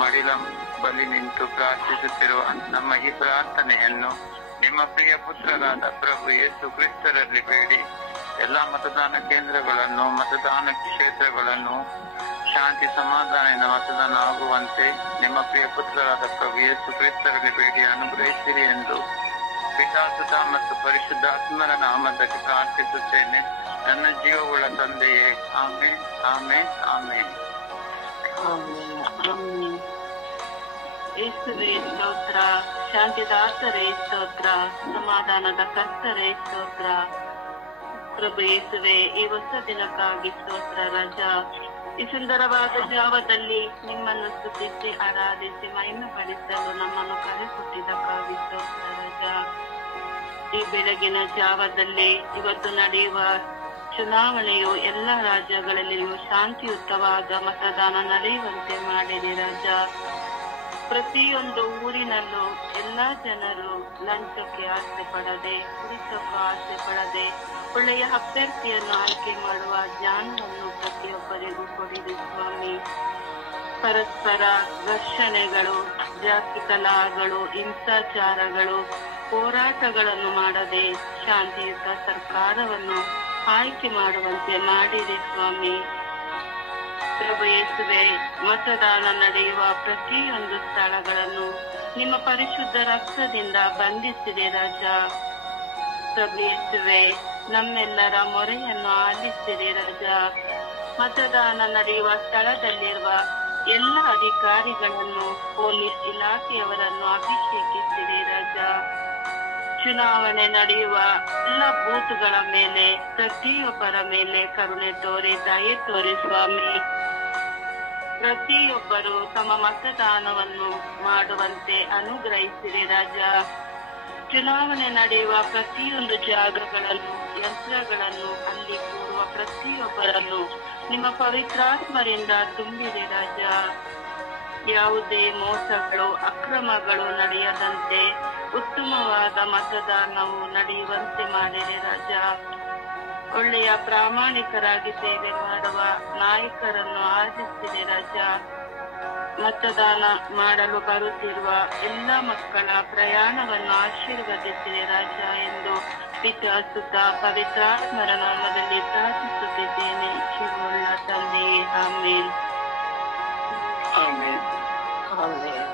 ಮಡಿಲ ಬಳಿ ನಿಂತು ಪ್ರಾರ್ಥಿಸುತ್ತಿರುವ ನಮ್ಮ ಈ ಪ್ರಾರ್ಥನೆಯನ್ನು ನಿಮ್ಮ ಪ್ರಿಯ ಪುತ್ರರಾದ ಪ್ರಭು ಯೇಸು ಕ್ರಿಸ್ತರಲ್ಲಿ ಬೇಡಿ ಎಲ್ಲಾ ಮತದಾನ ಕೇಂದ್ರಗಳನ್ನು, ಮತದಾನ ಕ್ಷೇತ್ರಗಳನ್ನು ಶಾಂತಿ ಸಮಾಧಾನದಿಂದ ಮತದಾನ ಆಗುವಂತೆ ನಿಮ್ಮ ಪ್ರಿಯ ಪುತ್ರರಾದ ಪ್ರಭು ಯೇಸು ಕ್ರಿಸ್ತರಲ್ಲಿ ಬೇಡಿ ಅನುಗ್ರಹಿಸಿರಿ ಎಂದು ಪಿತಾಸುತ ಮತ್ತು ಪರಿಶುದ್ಧಾತ್ಮರ ನಾಮದಲ್ಲಿ ಪ್ರಾರ್ಥಿಸುತ್ತೇನೆ, ನನ್ನ ಜೀವವುಳ್ಳ ತಂದೆಯೇ. ಆಮೇನ್, ಆಮೇನ್, ಆಮೇನ್. ಯೇಸುವೇ ಸ್ತೋತ್ರ, ಶಾಂತಿದಾಸರೇ ಸ್ತೋತ್ರ, ಸಮಾಧಾನದ ಕರ್ತರೇ ಸ್ತೋತ್ರ. ಪ್ರಭು ಯೇಸುವೆ, ಈ ಹೊಸ ದಿನಕ್ಕಾಗಿ ಸ್ತೋತ್ರ ರಾಜ. ಈ ಸುಂದರವಾದ ಜಾವದಲ್ಲಿ ನಿಮ್ಮನ್ನು ಸ್ತುತಿಸಿ ಆರಾಧಿಸಿ ಮಹಿಮೆ ಪಡಿಸಲು ನಮ್ಮನ್ನು ಕರೆಕೊಟ್ಟಿದ್ದಕ್ಕಾಗಿ ಸ್ತೋತ್ರ ರಾಜ. ಈ ಬೆಳಗಿನ ಜಾವದಲ್ಲಿ ಇವತ್ತು ನಡೆಯುವ ಚುನಾವಣೆಯು ಎಲ್ಲ ರಾಜ್ಯಗಳಲ್ಲಿಯೂ ಶಾಂತಿಯುತವಾದ ಮತದಾನ ನಡೆಯುವಂತೆ ಮಾಡಿರಿ ರಾಜ. ಪ್ರತಿಯೊಂದು ಊರಿನಲ್ಲೂ ಎಲ್ಲಾ ಜನರು ಲಂಚಕ್ಕೆ ಆಸೆ ಪಡದೆ, ಕುಡಿತಕ್ಕೂ ಆಸೆ ಪಡದೆ ಒಳ್ಳೆಯ ಅಭ್ಯರ್ಥಿಯನ್ನು ಆಯ್ಕೆ ಮಾಡುವ ಜ್ಞಾನವನ್ನು ಪ್ರತಿಯೊಬ್ಬರಿಗೂ ಕೊಡಿರಿ ಸ್ವಾಮಿ. ಪರಸ್ಪರ ಘರ್ಷಣೆಗಳು, ಜಾತಿ ಕಲಹಗಳು, ಹಿಂಸಾಚಾರಗಳು, ಹೋರಾಟಗಳನ್ನು ಮಾಡದೆ ಶಾಂತಿಯುತ ಸರ್ಕಾರವನ್ನು ಆಯ್ಕೆ ಮಾಡುವಂತೆ ಮಾಡಿರಿ ಸ್ವಾಮಿ. ಪ್ರಭು ಯೇಸುವೆ, ಮತದಾನ ನಡೆಯುವ ಪ್ರತಿಯೊಂದು ಸ್ಥಳಗಳನ್ನು ನಿಮ್ಮ ಪರಿಶುದ್ಧ ರಕ್ತದಿಂದ ಬಂಧಿಸಿದೆ ರಾಜ. ಪ್ರಭು ಯೇಸುವೆ, ನಮ್ಮೆಲ್ಲರ ಮೊರೆಯನ್ನು ಆಲಿಸಿದೆ ರಾಜ. ಮತದಾನ ನಡೆಯುವ ಸ್ಥಳದಲ್ಲಿರುವ ಎಲ್ಲ ಅಧಿಕಾರಿಗಳನ್ನು, ಪೊಲೀಸ್ ಇಲಾಖೆಯವರನ್ನು ಅಭಿಷೇಕಿಸಿದೆ ರಾಜ. ಚುನಾವಣೆ ನಡೆಯುವ ಎಲ್ಲ ಬೂತ್ಗಳ ಮೇಲೆ ಪ್ರತಿಯೊಬ್ಬರ ಮೇಲೆ ಕರುಣೆ ತೋರಿ, ದಯೆ ತೋರಿ ಸ್ವಾಮಿ. ಪ್ರತಿಯೊಬ್ಬರು ತಮ್ಮ ಮತದಾನವನ್ನು ಮಾಡುವಂತೆ ಅನುಗ್ರಹಿಸಿರಿ ರಾಜ. ಚುನಾವಣೆ ನಡೆಯುವ ಪ್ರತಿಯೊಂದು ಜಾಗಗಳಲ್ಲೂ ಯಂತ್ರಗಳನ್ನು ಅಲ್ಲಿ ಕೂರುವ ಪ್ರತಿಯೊಬ್ಬರನ್ನು ನಿಮ್ಮ ಪವಿತ್ರಾತ್ಮರಿಂದ ತುಂಬಿರಿ ರಾಜ. ಯಾವುದೇ ಮೋಸಗಳು ಅಕ್ರಮಗಳು ನಡೆಯದಂತೆ ಉತ್ತಮವಾದ ಮತದಾನವು ನಡೆಯುವಂತೆ ಮಾಡಿರಿ ರಾಜ. ಒಳ್ಳೆಯ ಪ್ರಾಮಾಣಿಕರಾಗಿ ಸೇವೆ ಮಾಡುವ ನಾಯಕರನ್ನು ಆರಿಸಿರಿ ರಾಜ. ಮತದಾನ ಮಾಡಲು ಬರುತ್ತಿರುವ ಎಲ್ಲ ಮಕ್ಕಳ ಪ್ರಯಾಣವನ್ನು ಆಶೀರ್ವದಿಸಿರಿ ರಾಜ ಎಂದು ಪಿತಾ ಸುತ ಪವಿತ್ರಾತ್ಮರ ನಾಮದಲ್ಲಿ ಪ್ರಾರ್ಥಿಸುತ್ತಿದ್ದೇನೆ ಜೀವವುಳ್ಳ ತಂದೆಯೇ, ಆಮೇನ್. ಆಮೆನ್. ಆಮೆನ್.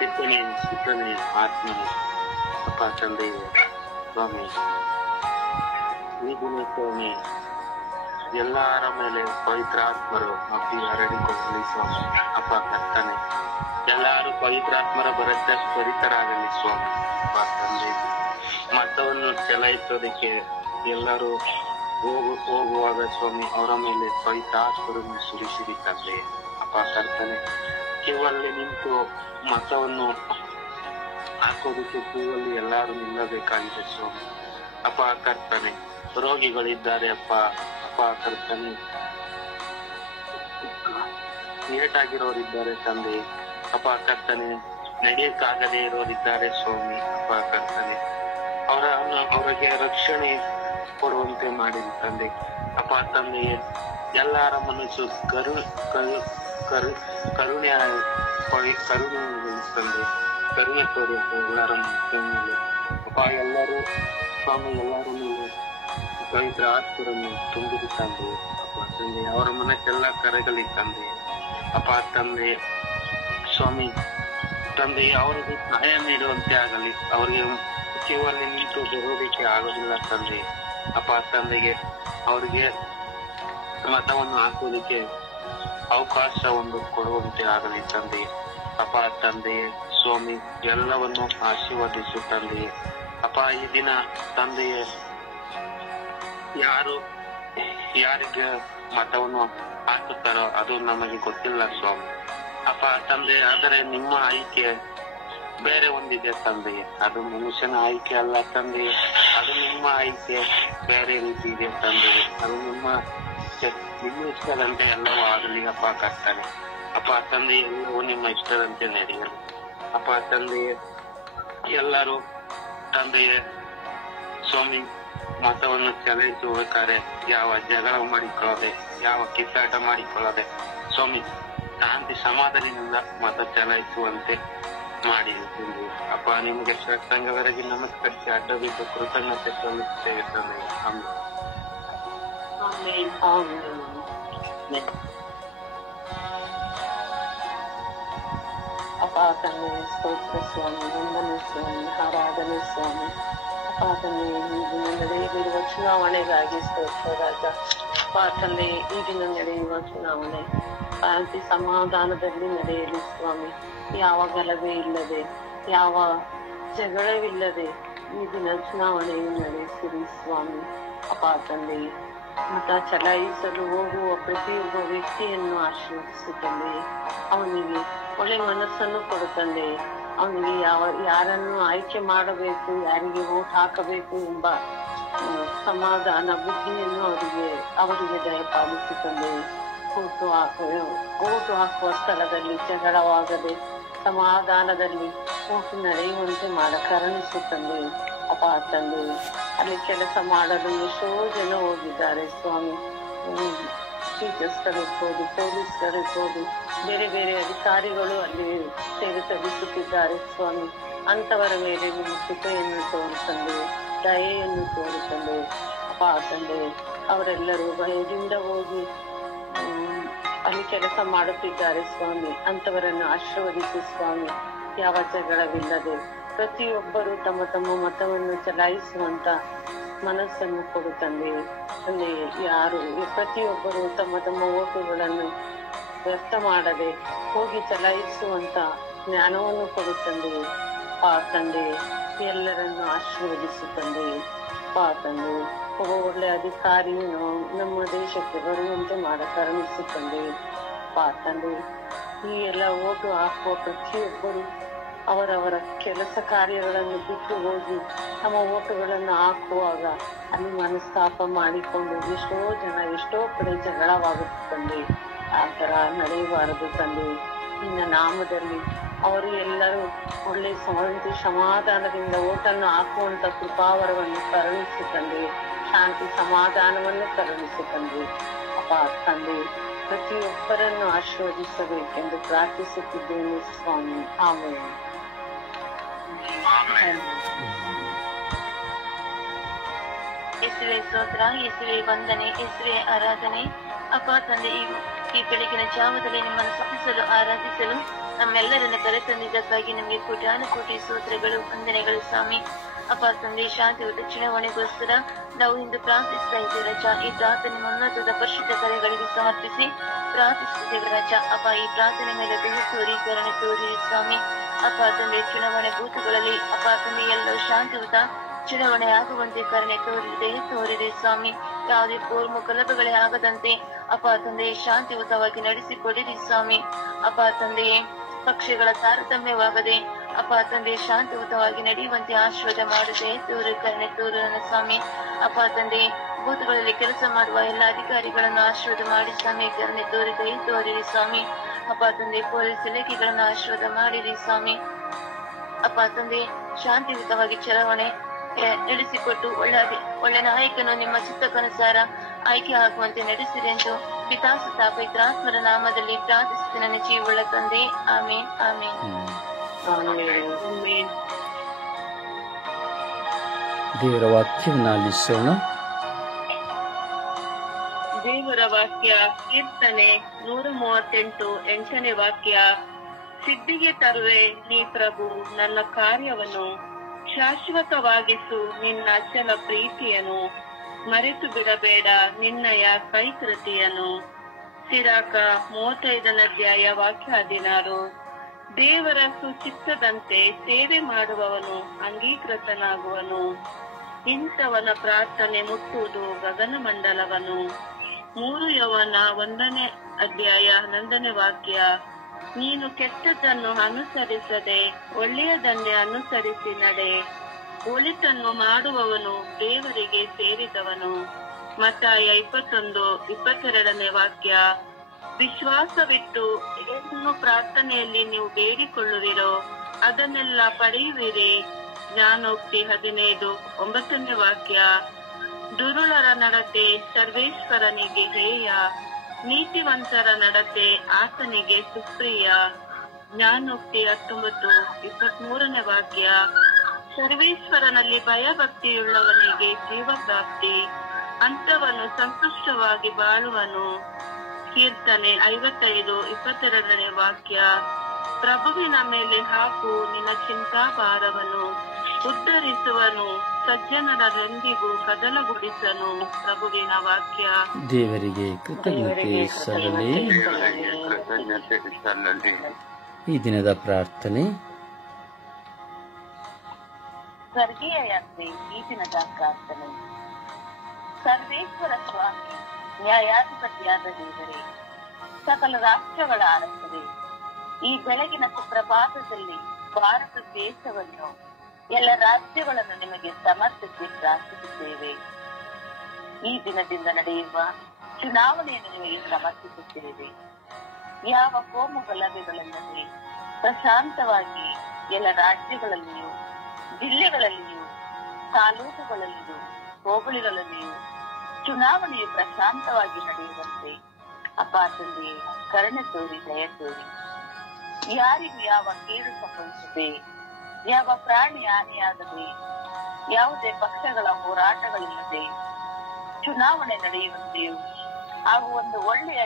ಪಿತನೇ ಸುತನೇ ಆತ್ಮನೇ ಅಪ್ಪ ತಂದೆಯೇ ಸ್ವಾಮಿ, ಈ ದಿನ ಸ್ವಾಮಿ ಎಲ್ಲರ ಮೇಲೆ ಪವಿತ್ರಾತ್ಮರು ಅಪ್ಪಿ ಹರಡಿಕೊಳ್ಳಲಿ ಸ್ವಾಮಿ. ಅಪ್ಪ ಕರ್ತನೆ, ಎಲ್ಲರೂ ಪವಿತ್ರಾತ್ಮರ ಭರಿತರಾಗಲಿ ಸ್ವಾಮಿ. ಅಪ್ಪ ತಂದೆ, ಮತವನ್ನು ಚಲಾಯಿಸೋದಕ್ಕೆ ಎಲ್ಲರೂ ಹೋಗುವಾಗ ಸ್ವಾಮಿ ಅವರ ಮೇಲೆ ಪವಿತ್ರಾತ್ಮರನ್ನು ಸುರಿಸಿರಿ ತಂದೆ. ಅಪ್ಪ ಕರ್ತನೆ, ಕ್ಯೂವಲ್ಲಿ ನಿಂತು ಮತವನ್ನು ಹಾಕೋದಕ್ಕೆ ಕ್ಯೂವಲ್ಲಿ ಎಲ್ಲರೂ ನಿಲ್ಲಬೇಕಾಗಿದೆ ಸ್ವಾಮಿ. ಅಪ್ಪ ಕರ್ತನೆ, ರೋಗಿಗಳಿದ್ದಾರೆ ಅಪ್ಪ. ಅಪ್ಪ ಕರ್ತನೆ, ಏಟಾಗಿರೋರಿದ್ದಾರೆ ತಂದೆ. ಅಪ್ಪ ಕರ್ತನೆ, ನಡೆಯಕ್ಕಾಗದೇ ಇರೋರಿದ್ದಾರೆ ಸ್ವಾಮಿ. ಅಪ್ಪ ಕರ್ತನೆ, ಅವರಿಗೆ ರಕ್ಷಣೆ ಕೊಡುವಂತೆ ಮಾಡಿದ ತಂದೆ. ಅಪ್ಪ ತಂದೆಯೇ, ಎಲ್ಲರ ಮನಸ್ಸು ಕರುಣೆ ತಂದೆ, ಕರುಣೆ ತೋರಿಸ ಎಲ್ಲರ ಮನಸ್ಸಿನ ಮೇಲೆ. ಅಪ್ಪ ಎಲ್ಲರೂ ಸ್ವಾಮಿ, ಎಲ್ಲರ ಮೇಲೆ ಪವಿತ್ರ ಆತ್ಮರನ್ನು ತುಂಬಿರಿ ತಂದೆ. ಅಪ್ಪ ತಂದೆ, ಅವರ ಮನಸ್ಸೆಲ್ಲ ಕರೆಗಲಿ ತಂದೆ. ಅಪ್ಪ ತಂದೆ ಸ್ವಾಮಿ ತಂದೆ, ಅವರಿಗೆ ಸಹಾಯ ನೀಡುವಂತೆ ಆಗಲಿ. ಅವರಿಗೆ ಕ್ಯೂವಲ್ಲಿ ನಿಂತು ಬರೋದಕ್ಕೆ ಆಗೋದಿಲ್ಲ ತಂದೆ. ಅಪ್ಪ ತಂದೆಗೆ ಅವರಿಗೆ ಮತವನ್ನು ಹಾಕೋದಕ್ಕೆ ಅವಕಾಶ ಒಂದು ಕೊಡುವಂತೆ ಆಗಲಿ ತಂದೆ. ಅಪ್ಪ ತಂದೆಯೇ ಸ್ವಾಮಿ, ಎಲ್ಲವನ್ನು ಆಶೀರ್ವದಿಸು ತಂದೆಯೇ. ಅಪ್ಪ ಈ ದಿನ ತಂದೆಯೇ, ಯಾರಿಗೆ ಮತವನ್ನು ಹಾಕುತ್ತಾರೋ ಅದು ನಮಗೆ ಗೊತ್ತಿಲ್ಲ ಸ್ವಾಮಿ. ಅಪ್ಪ ತಂದೆ, ಆದರೆ ನಿಮ್ಮ ಆಯ್ಕೆ ಬೇರೆ ಒಂದಿದೆ ತಂದೆಯೇ. ಅದು ಮನುಷ್ಯನ ಆಯ್ಕೆ ಅಲ್ಲ ತಂದೆಯೇ, ಅದು ನಿಮ್ಮ ಆಯ್ಕೆ ಬೇರೆ ರೀತಿ ಇದೆ ತಂದೆಯೇ. ಅದು ನಿಮ್ಮ ಇಷ್ಟದಂತೆ ಎಲ್ಲವೂ ಆಗಲಿ ಅಪ್ಪ ಕರ್ತನೆ. ಅಪ್ಪ ತಂದೆ, ಎಲ್ಲವೂ ನಿಮ್ಮ ಇಷ್ಟದಂತೆ ನಡೆಯಲಿ. ಅಪ್ಪ ತಂದೆಯೇ, ಎಲ್ಲರೂ ತಂದೆಯೇ ಸ್ವಾಮಿ ಮತವನ್ನು ಚಲಾಯಿಸಬೇಕಾದ್ರೆ ಯಾವ ಜಗಳ ಮಾಡಿಕೊಳ್ಳದೆ, ಯಾವ ಕಿತ್ತಾಟ ಮಾಡಿಕೊಳ್ಳದೆ ಸ್ವಾಮಿ ಶಾಂತಿ ಸಮಾಧಾನದಿಂದ ಮತ ಚಲಾಯಿಸುವಂತೆ ಮಾಡಿ ಅಪ್ಪ. ನಿಮಗೆ ಶ್ರೇಷ್ಠಂಗವರೆಗೆ ನಮಸ್ಕರಿಸಿ ಅಡ್ಡ ಬಿದ್ದು ಕೃತಜ್ಞತೆ ಸಲ್ಲಿಸುತ್ತೇವೆ ತಂದೆ. ಅಪ್ಪ ತಂದೆ, ಸ್ತೋತ್ರ ಸ್ವಾಮಿ, ವಂದನೆ ಸ್ವಾಮಿ, ಆರಾಧನೆ ಸ್ವಾಮಿ. ಅಪ್ಪ ತಂದೆ, ಈಗಿನ ನಡೆಯಲಿರುವ ಚುನಾವಣೆಗಾಗಿ ಸ್ತೋತ್ರ ರಾಜ. ಅಪ್ಪ ತಂದೆ, ಈಗಿನ ನಡೆಯುವ ಚುನಾವಣೆ ಶಾಂತಿ ಸಮಾಧಾನದಲ್ಲಿ ನಡೆಯಲಿ ಸ್ವಾಮಿ. ಯಾವ ಗಲಭೆ ಇಲ್ಲದೆ, ಯಾವ ಜಗಳವಿಲ್ಲದೆ ಈಗಿನ ಚುನಾವಣೆಯನ್ನು ನಡೆಸಿರಿ ಸ್ವಾಮಿ. ಅಪ್ಪ ತಂದೆ, ಮತ ಚಲಾಯಿಸಲು ಹೋಗುವ ಪ್ರತಿಯೊಬ್ಬ ವ್ಯಕ್ತಿಯನ್ನು ಆಶೀರ್ವದಿಸುತ್ತಂದೆ. ಅವನಿಗೆ ಒಳ್ಳೆ ಮನಸ್ಸನ್ನು ಕೊಡುತ್ತಂದೆ. ಅವನಿಗೆ ಯಾರನ್ನು ಆಯ್ಕೆ ಮಾಡಬೇಕು, ಯಾರಿಗೆ ವೋಟ್ ಹಾಕಬೇಕು ಎಂಬ ಸಮಾಧಾನ ಬುದ್ಧಿಯನ್ನು ಅವರಿಗೆ ದಯಪಾಲಿಸುತ್ತಂದೆ. ಓಟು ಹಾಕುವ ಸ್ಥಳದಲ್ಲಿ ಜಗಳವಾಗದೆ ಸಮಾಧಾನದಲ್ಲಿ ಓಟು ನಡೆಯುವಂತೆ ಕರುಣಿಸುತ್ತಂದೆ. ಅಪ್ಪ ತಂದೆ, ಅಲ್ಲಿ ಕೆಲಸ ಮಾಡಲು ಎಷ್ಟೋ ಜನ ಹೋಗಿದ್ದಾರೆ ಸ್ವಾಮಿ. ಟೀಚರ್ಸ್ಗಳಿರ್ಬೋದು, ಪೊಲೀಸ್ಗಳಿರ್ಬೋದು, ಬೇರೆ ಬೇರೆ ಅಧಿಕಾರಿಗಳು ಅಲ್ಲಿ ಸೇವೆ ಸಲ್ಲಿಸುತ್ತಿದ್ದಾರೆ ಸ್ವಾಮಿ. ಅಂತವರ ಮೇಲೆ ನಿಮ್ಮ ಕೃಪೆಯನ್ನು ತೋರಿಸಂದೆ, ದಯೆಯನ್ನು ತೋರಿಸಂದೆ. ಅಪ್ಪ ತಂದೆ, ಅವರೆಲ್ಲರೂ ಭಯದಿಂದ ಹೋಗಿ ಅಲ್ಲಿ ಕೆಲಸ ಮಾಡುತ್ತಿದ್ದಾರೆ ಸ್ವಾಮಿ. ಅಂತವರನ್ನು ಆಶೀರ್ವದಿಸಿ ಸ್ವಾಮಿ. ಯಾವ ಜಗಳವಿಲ್ಲದೆ ಪ್ರತಿಯೊಬ್ಬರು ತಮ್ಮ ತಮ್ಮ ಮತವನ್ನು ಚಲಾಯಿಸುವಂತ ಮನಸ್ಸನ್ನು ಕೊಡು ತಂದೆ. ಪ್ರತಿಯೊಬ್ಬರು ತಮ್ಮ ತಮ್ಮ ಓಟುಗಳನ್ನು ವ್ಯರ್ಥ ಮಾಡದೆ ಹೋಗಿ ಚಲಾಯಿಸುವಂತ ಜ್ಞಾನವನ್ನು ಕೊಡು ತಂದೆ. ತಂದೆ, ಎಲ್ಲರನ್ನು ಆಶೀರ್ವದಿಸು ತಂದೆ. ತಂದೆ ಒಬ್ಬ ಒಳ್ಳೆ ಅಧಿಕಾರಿಯನ್ನು ನಮ್ಮ ದೇಶಕ್ಕೆ ಬರುವಂತೆ ಮಾಡ ಕರುಣಿಸು ತಂದೆ. ತಂದೆ ಈ ಎಲ್ಲ ಓಟು ಹಾಕುವ ಪ್ರತಿಯೊಬ್ಬರು ಅವರವರ ಕೆಲಸ ಕಾರ್ಯಗಳನ್ನು ಬಿಟ್ಟು ಹೋಗಿ ತಮ್ಮ ಓಟುಗಳನ್ನು ಹಾಕುವಾಗ ಅಲ್ಲಿ ಮನಸ್ತಾಪ ಮಾಡಿಕೊಂಡು ಎಷ್ಟೋ ಜನ ಎಷ್ಟೋ ಕಡೆ ಜಗಳವಾಗುತ್ತದೆ. ಆ ತರ ನಡೆಯಬಾರದು ತಂದೆ. ನಿನ್ನ ನಾಮದಲ್ಲಿ ಅವರು ಎಲ್ಲರೂ ಒಳ್ಳೆ ಶಾಂತಿ ಸಮಾಧಾನದಿಂದ ಓಟನ್ನು ಹಾಕುವಂತ ಕೃಪಾವರವನ್ನು ಕರುಣಿಸು ತಂದೆ. ಶಾಂತಿ ಸಮಾಧಾನವನ್ನು ಕರುಣಿಸು ತಂದೆ. ತಂದೆ ಪ್ರತಿಯೊಬ್ಬರನ್ನು ಆಶೀರ್ವದಿಸಬೇಕೆಂದು ಪ್ರಾರ್ಥಿಸುತ್ತಿದ್ದೇನೆ ಸ್ವಾಮಿ. ಆಮೇಲೆ ಯೇಸುವೆ ಸ್ತೋತ್ರ, ಯೇಸುವೆ ವಂದನೆ, ಯೇಸುವೆ ಆರಾಧನೆ. ತಂದೆ ಈ ಬೆಳಗಿನ ಜಾವದಲ್ಲಿ ನಿಮ್ಮನ್ನು ಸ್ತುತಿಸಲು ಆರಾಧಿಸಲು ನಮ್ಮೆಲ್ಲರನ್ನು ಕರೆತಂದಿದ್ದಕ್ಕಾಗಿ ನಿಮಗೆ ಕೋಟಿ ಸ್ತೋತ್ರಗಳು, ವಂದನೆಗಳು ಸ್ವಾಮಿ. ತಂದೆ ಶಾಂತಿಯುತ ಚುನಾವಣೆಗೋಸ್ಕರ ನಾವು ಇಂದು ಪ್ರಾರ್ಥಿಸ್ತಾ ಇದ್ದೇವೆ ರಜ. ಈ ಪ್ರಾರ್ಥನೆ ಉನ್ನತದ ಪರಿಶುದ್ಧ ಕರೆಗಳಿಗೆ ಸಮರ್ಪಿಸಿ ಪ್ರಾರ್ಥಿಸುತ್ತೇವೆ ರಜ. ಈ ಪ್ರಾರ್ಥನೆ ಮೇಲೆ ದೂರಿ ಕರುಣೆ ತೋರಿ ಸ್ವಾಮಿ. ತಂದೆ ಚುನಾವಣೆ ಬೂತುಗಳಲ್ಲಿ ತಂದೆ ಎಲ್ಲ ಶಾಂತಿಯುತ ಚುನಾವಣೆ ಆಗುವಂತೆ ಕರುಣೆ ತೋರಿದೆ ಸ್ವಾಮಿ. ಯಾವುದೇ ಪೂರ್ವ ಗಲಭೆಗಳೇ ಆಗದಂತೆ ತಂದೆ ಶಾಂತಿಯುತವಾಗಿ ನಡೆಸಿಕೊಡಿರಿ ಸ್ವಾಮಿ. ತಂದೆಯೇ ಪಕ್ಷಗಳ ತಾರತಮ್ಯವಾಗದೆ ತಂದೆ ಶಾಂತಿಯುತವಾಗಿ ನಡೆಯುವಂತೆ ಆಶೀರ್ವಾದ ಮಾಡದೆ ಕರುಣೆ ತೋರು ನನ್ನ ಸ್ವಾಮಿ. ತಂದೆ ಬೂತ್ಗಳಲ್ಲಿ ಕೆಲಸ ಮಾಡುವ ಎಲ್ಲ ಅಧಿಕಾರಿಗಳನ್ನು ಆಶೀರ್ವಾದ ಮಾಡಿ ಸ್ವಾಮಿ. ಕರುಣೆ ತೋರಿರಿ ಸ್ವಾಮಿ. ತಂದೆ ಪೊಲೀಸ್ ಇಲಾಖೆಗಳನ್ನು ಆಶೀರ್ವಾದ ಮಾಡಿರಿ ಸ್ವಾಮಿ. ತಂದೆ ಶಾಂತಿಯುತವಾಗಿ ಚಲಾವಣೆ ನಡೆಸಿಕೊಟ್ಟು ಒಳ್ಳೆ ನಾಯಕನು ನಿಮ್ಮ ಚಿತ್ತಕ್ಕನುಸಾರ ಆಯ್ಕೆ ಆಗುವಂತೆ ನಡೆಸಿರಿ ಎಂದು ಪಿತಾಸುತ ಪವಿತ್ರಾತ್ಮರ ನಾಮದಲ್ಲಿ ಪ್ರಾರ್ಥಿಸುತ್ತೆ ನನ್ನ ಜೀವವುಳ್ಳ ತಂದೆ. ಆಮೇನ್ ಆಮೇನ್. ದೇವರ ವಾಕ್ಯವನ್ನು ಆಲಿಸೋಣ. ದೇವರ ವಾಕ್ಯ ಕೀರ್ತನೆ 138 8ನೇ ವಾಕ್ಯ. ಸಿದ್ಧಿಗೆ ತರುವೆ ನೀ ಪ್ರಭು ನನ್ನ ಕಾರ್ಯವನ್ನು, ಶಾಶ್ವತವಾಗಿಸು ನಿನ್ನ ಅಚಲ ಪ್ರೀತಿಯನ್ನು, ಮರೆತು ಬಿಡಬೇಡ ನಿನ್ನಯ ಕೈಕೃತಿಯನ್ನು. ಸಿರಾಕ 35ನೇ ಅಧ್ಯಾಯ ವಾಕ್ಯ 16. ದೇವರ ಸುಚಿತ್ತದಂತೆ ಸೇವೆ ಮಾಡುವವನು ಅಂಗೀಕೃತನಾಗುವನು. ಇಂಥವನ ಪ್ರಾರ್ಥನೆ ಮುಟ್ಟುವುದು ಗಗನಮಂಡಲವನು. 3 ಯೋವಾನ 1ನೇ ಅಧ್ಯಾಯ 11ನೇ ವಾಕ್ಯ. ನೀನು ಕೆಟ್ಟದ್ದನ್ನು ಅನುಸರಿಸದೆ ಒಳ್ಳೆಯದನ್ನೇ ಅನುಸರಿಸಿ ನಡೆ. ಒಳಿತನ್ನು ಮಾಡುವವನು ದೇವರಿಗೆ ಸೇರಿದವನು. ಮತ್ತಾಯ 21:22ನೇ ವಾಕ್ಯ. ವಿಶ್ವಾಸವಿಟ್ಟು ಏನನ್ನು ಪ್ರಾರ್ಥನೆಯಲ್ಲಿ ನೀವು ಬೇಡಿಕೊಳ್ಳುವಿರೋ ಅದನ್ನೆಲ್ಲ ಪಡೆಯುವಿರಿ. ಜ್ಞಾನೋಕ್ತಿ 15:9ನೇ ವಾಕ್ಯ. ದುರುಳರ ನಡತೆ ಸರ್ವೇಶ್ವರನಿಗೆ ಹೇಯ, ನೀತಿವಂತರ ನಡತೆ ಆತನಿಗೆ ಸುಪ್ರಿಯ. ಜ್ಞಾನೋಕ್ತಿ 19:23ನೇ ವಾಕ್ಯ. ಸರ್ವೇಶ್ವರನಲ್ಲಿ ಭಯಭಕ್ತಿಯುಳ್ಳವನಿಗೆ ಜೀವಪ್ರಾಪ್ತಿ, ಅಂತವನು ಸಂತುಷ್ಟವಾಗಿ ಬಾಳುವನು. ಕೀರ್ತನೆ 55:22ನೇ ವಾಕ್ಯ. ಪ್ರಭುವಿನ ಮೇಲೆ ಹಾಕು ನಿನ್ನ ಚಿಂತಾಭಾರವನ್ನು, ಉದ್ಧರಿಸುವನು, ಸಜ್ಜನರೆಂದಿಗೂ ಕದಲಗೊಳಿಸನು. ಪ್ರಭುವಿನ ವಾಕ್ಯ. ದೇವರಿಗೆ ಕೃತಜ್ಞತೆ ಸಲ್ಲಲಿ. ಈ ದಿನದ ಪ್ರಾರ್ಥನೆ. ಸ್ವರ್ಗೀಯ ಯಾತ್ರೆ. ಈ ದಿನದ ಪ್ರಾರ್ಥನೆ. ಸರ್ವೇಶ್ವರ ಸ್ವಾಮಿ, ನ್ಯಾಯಾಧಿಪತಿಯಾದ ದೇವರೇ, ಸಕಲ ರಾಷ್ಟ್ರಗಳ ಅರಸರೇ, ಈ ಬೆಳಗಿನ ಸುಪ್ರಭಾತದಲ್ಲಿ ಭಾರತ ದೇಶವನ್ನು ಎಲ್ಲ ರಾಜ್ಯಗಳನ್ನು ನಿಮಗೆ ಸಮರ್ಪಿಸಿ ಪ್ರಾರ್ಥಿಸುತ್ತೇವೆ. ಈ ದಿನದಿಂದ ನಡೆಯುವ ಚುನಾವಣೆಯನ್ನು ನಿಮಗೆ ಸಮರ್ಪಿಸುತ್ತೇವೆ. ಯಾವ ಕೋಮು ಗಲಭೆಗಳಿಲ್ಲದೆ ಪ್ರಶಾಂತವಾಗಿ ಎಲ್ಲ ರಾಜ್ಯಗಳಲ್ಲಿಯೂ, ಜಿಲ್ಲೆಗಳಲ್ಲಿಯೂ, ತಾಲೂಕುಗಳಲ್ಲಿಯೂ, ಹೋಬಳಿಗಳಲ್ಲಿಯೂ ಚುನಾವಣೆಯು ಪ್ರಶಾಂತವಾಗಿ ನಡೆಯುವಂತೆ ತಂದೆ ಕರುಣೆ ತೋರಿ, ದಯ ತೋರಿ. ಯಾರಿಗೂ ಯಾವ ಕೇಡು ಸಂಭವಿಸದೆ, ಯಾವ ಪ್ರಾಣಿ ಹಾನಿಯಾಗದೆ, ಯಾವುದೇ ಪಕ್ಷಗಳ ಹೋರಾಟಗಳಿಲ್ಲದೆ ಚುನಾವಣೆ ನಡೆಯುವಂತೆಯೂ ಹಾಗೂ ಒಂದು ಒಳ್ಳೆಯ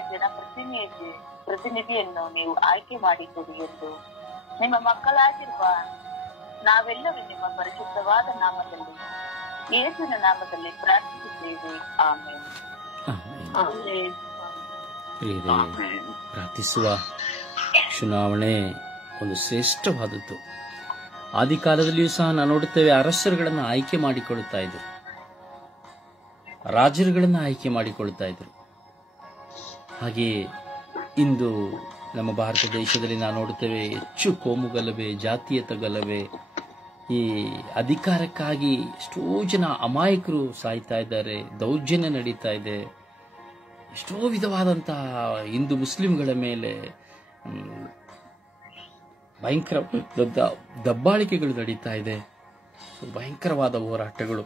ಪ್ರತಿನಿಧಿಯನ್ನು ನೀವು ಆಯ್ಕೆ ಮಾಡಿಕೊಡಿ ಎಂದು ನಿಮ್ಮ ಮಕ್ಕಳಾಗಿರುವ ನಾವೆಲ್ಲರೂ ನಿಮ್ಮ ಪರಿಶುದ್ಧವಾದ ನಾಮದಲ್ಲಿ, ಯೇಸುವಿನ ನಾಮದಲ್ಲಿ ಪ್ರಾರ್ಥಿಸುತ್ತೇವೆ. ಆಮೇಲೆ ಪ್ರಾರ್ಥಿಸುವ. ಚುನಾವಣೆ ಒಂದು ಶ್ರೇಷ್ಠವಾದದ್ದು. ಆದಿಕಾಲದಲ್ಲಿಯೂ ಸಹ ನಾವು ನೋಡುತ್ತೇವೆ, ಅರಸರುಗಳನ್ನು ಆಯ್ಕೆ ಮಾಡಿಕೊಳ್ಳುತ್ತಾ ಇದ್ರು, ರಾಜರುಗಳನ್ನು ಆಯ್ಕೆ ಮಾಡಿಕೊಳ್ಳುತ್ತಾ ಇದ್ರು. ಹಾಗೆಯೇ ಇಂದು ನಮ್ಮ ಭಾರತ ದೇಶದಲ್ಲಿ ನಾವು ನೋಡುತ್ತೇವೆ, ಹೆಚ್ಚು ಕೋಮುಗಲಭೆ, ಜಾತೀಯತ ಗಲಭೆ, ಈ ಅಧಿಕಾರಕ್ಕಾಗಿ ಎಷ್ಟೋ ಜನ ಅಮಾಯಕರು ಸಾಯ್ತಾ ಇದ್ದಾರೆ, ದೌರ್ಜನ್ಯ ನಡೀತಾ ಇದೆ. ಎಷ್ಟೋ ವಿಧವಾದಂತಹ ಹಿಂದೂ ಮುಸ್ಲಿಂಗಳ ಮೇಲೆ ಭಯಂಕರ ದಬ್ಬಾಳಿಕೆಗಳು ನಡೀತಾ ಇದೆ. ಭಯಂಕರವಾದ ಹೋರಾಟಗಳು.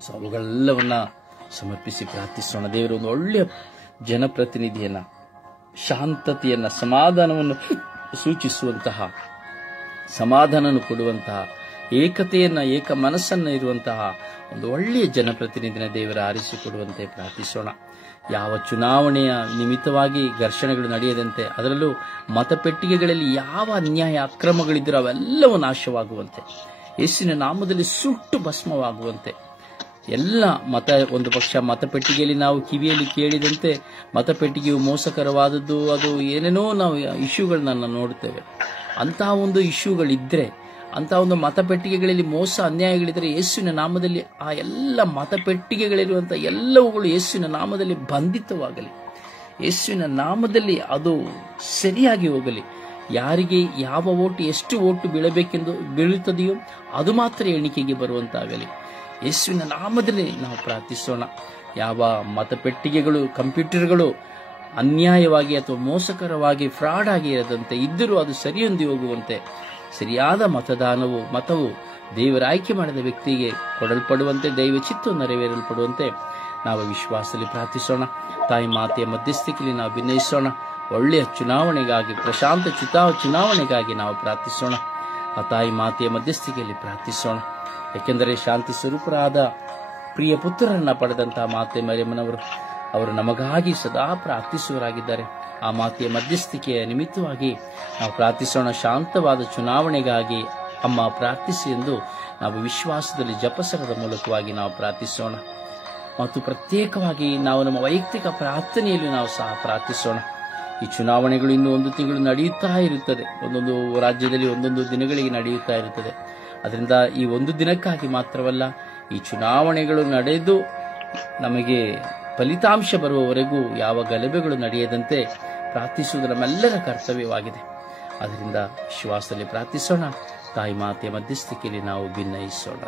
ಅವುಗಳೆಲ್ಲವನ್ನ ಸಮರ್ಪಿಸಿ ಪ್ರಾರ್ಥಿಸೋಣ. ದೇವರು ಒಂದು ಒಳ್ಳೆಯ ಜನಪ್ರತಿನಿಧಿಯನ್ನ, ಶಾಂತತೆಯನ್ನ, ಸಮಾಧಾನವನ್ನು ಸೂಚಿಸುವಂತಹ, ಸಮಾಧಾನವನ್ನು ಕೊಡುವಂತಹ, ಏಕತೆಯನ್ನ, ಏಕ ಮನಸ್ಸನ್ನ ಇರುವಂತಹ ಒಂದು ಒಳ್ಳೆಯ ಜನಪ್ರತಿನಿಧಿನ ದೇವರ ಆರಿಸಿಕೊಡುವಂತೆ ಪ್ರಾರ್ಥಿಸೋಣ. ಯಾವ ಚುನಾವಣೆಯ ನಿಮಿತ್ತವಾಗಿ ಘರ್ಷಣೆಗಳು ನಡೆಯದಂತೆ, ಅದರಲ್ಲೂ ಮತಪೆಟ್ಟಿಗೆಗಳಲ್ಲಿ ಯಾವ ಅನ್ಯಾಯ ಅಕ್ರಮಗಳಿದ್ದರೂ ಅವೆಲ್ಲವೂ ನಾಶವಾಗುವಂತೆ, ಯೇಸುವಿನ ನಾಮದಲ್ಲಿ ಸುಟ್ಟು ಭಸ್ಮವಾಗುವಂತೆ, ಎಲ್ಲ ಒಂದು ಪಕ್ಷ ಮತಪೆಟ್ಟಿಗೆಯಲ್ಲಿ ನಾವು ಕಿವಿಯಲ್ಲಿ ಕೇಳಿದಂತೆ ಮತಪೆಟ್ಟಿಗೆಯು ಮೋಸಕರವಾದದ್ದು, ಅದು ಏನೇನೋ ನಾವು ಇಶ್ಯೂಗಳನ್ನ ನೋಡುತ್ತೇವೆ. ಅಂತಹ ಒಂದು ಇಶ್ಯೂಗಳಿದ್ರೆ, ಅಂತಹ ಒಂದು ಮತಪೆಟ್ಟಿಗೆಗಳಲ್ಲಿ ಮೋಸ ಅನ್ಯಾಯಗಳಿದ್ರೆ, ಯೇಸುವಿನ ನಾಮದಲ್ಲಿ ಆ ಎಲ್ಲ ಮತಪೆಟ್ಟಿಗೆಗಳಿರುವಂತಹ ಎಲ್ಲವುಗಳು ಯೇಸುವಿನ ನಾಮದಲ್ಲಿ ಬಂಧಿತವಾಗಲಿ. ಯೇಸುವಿನ ನಾಮದಲ್ಲಿ ಅದು ಸರಿಯಾಗಿ ಹೋಗಲಿ. ಯಾರಿಗೆ ಯಾವ ಓಟು, ಎಷ್ಟು ಓಟು ಬೀಳಬೇಕೆಂದು ಬೀಳುತ್ತದೆಯೋ ಅದು ಮಾತ್ರ ಎಣಿಕೆಗೆ ಬರುವಂತಾಗಲಿ. ಯೇಸುವಿನ ನಾಮದಲ್ಲಿ ನಾವು ಪ್ರಾರ್ಥಿಸೋಣ. ಯಾವ ಮತಪೆಟ್ಟಿಗೆಗಳು, ಕಂಪ್ಯೂಟರ್ಗಳು ಅನ್ಯಾಯವಾಗಿ ಅಥವಾ ಮೋಸಕರವಾಗಿ ಫ್ರಾಡ್ ಆಗಿ ಇರದಂತೆ ಇದ್ದರೂ ಅದು ಸರಿಯೊಂದಿ ಹೋಗುವಂತೆ, ಸರಿಯಾದ ಮತವು ದೇವರ ಆಯ್ಕೆ ಮಾಡಿದ ವ್ಯಕ್ತಿಗೆ ಕೊಡಲ್ಪಡುವಂತೆ, ದೈವ ಚಿತ್ತ ನೆರವೇರಲ್ಪಡುವಂತೆ ನಾವು ವಿಶ್ವಾಸದಲ್ಲಿ ಪ್ರಾರ್ಥಿಸೋಣ. ತಾಯಿ ಮಾತೆಯ ಮಧ್ಯಸ್ಥಿಕೆಯಲ್ಲಿ ನಾವು ಭಿನ್ನಯಿಸೋಣ. ಒಳ್ಳೆಯ ಚುನಾವಣೆಗಾಗಿ, ಪ್ರಶಾಂತ ಚುನಾವಣೆಗಾಗಿ ನಾವು ಪ್ರಾರ್ಥಿಸೋಣ. ಆ ತಾಯಿ ಮಾತೆಯ ಮಧ್ಯಸ್ಥಿಕೆಯಲ್ಲಿ ಪ್ರಾರ್ಥಿಸೋಣ. ಏಕೆಂದರೆ ಶಾಂತಿ ಸ್ವರೂಪರಾದ ಪ್ರಿಯ ಪುತ್ರರನ್ನ ಪಡೆದಂತಹ ಮಾತೆ ಮರಿಯಮ್ಮನವರು, ಅವರು ನಮಗಾಗಿ ಸದಾ ಪ್ರಾರ್ಥಿಸುವರಾಗಿದ್ದಾರೆ. ಆ ಮಾತೆಯ ಮಧ್ಯಸ್ಥಿಕೆಯ ನಿಮಿತ್ತವಾಗಿ ನಾವು ಪ್ರಾರ್ಥಿಸೋಣ. ಶಾಂತವಾದ ಚುನಾವಣೆಗಾಗಿ ಅಮ್ಮ ಪ್ರಾರ್ಥಿಸಿ ಎಂದು ನಾವು ವಿಶ್ವಾಸದಲ್ಲಿ ಜಪಸರದ ಮೂಲಕವಾಗಿ ನಾವು ಪ್ರಾರ್ಥಿಸೋಣ. ಮತ್ತು ಪ್ರತ್ಯೇಕವಾಗಿ ನಾವು ನಮ್ಮ ವೈಯಕ್ತಿಕ ಪ್ರಾರ್ಥನೆಯಲ್ಲಿ ನಾವು ಸಹ ಪ್ರಾರ್ಥಿಸೋಣ. ಈ ಚುನಾವಣೆಗಳು ಇನ್ನೂ 1 ತಿಂಗಳು ನಡೆಯುತ್ತಾ ಇರುತ್ತದೆ. ಒಂದೊಂದು ರಾಜ್ಯದಲ್ಲಿ ಒಂದೊಂದು ದಿನಗಳಿಗೆ ನಡೆಯುತ್ತಾ ಇರುತ್ತದೆ. ಅದರಿಂದ ಈ 1 ದಿನಕ್ಕಾಗಿ ಮಾತ್ರವಲ್ಲ, ಈ ಚುನಾವಣೆಗಳು ನಡೆದು ನಮಗೆ ಫಲಿತಾಂಶ ಬರುವವರೆಗೂ ಯಾವ ಗಲಭೆಗಳು ನಡೆಯದಂತೆ ಪ್ರಾರ್ಥಿಸುವುದು ನಮ್ಮೆಲ್ಲರ ಕರ್ತವ್ಯವಾಗಿದೆ. ಅದರಿಂದ ವಿಶ್ವಾಸದಲ್ಲಿ ಪ್ರಾರ್ಥಿಸೋಣ. ತಾಯಿ ಮಾತೆಯ ಮಧ್ಯಸ್ಥಿಕೆಯಲ್ಲಿ ನಾವು ಭಿನ್ನಯಿಸೋಣ.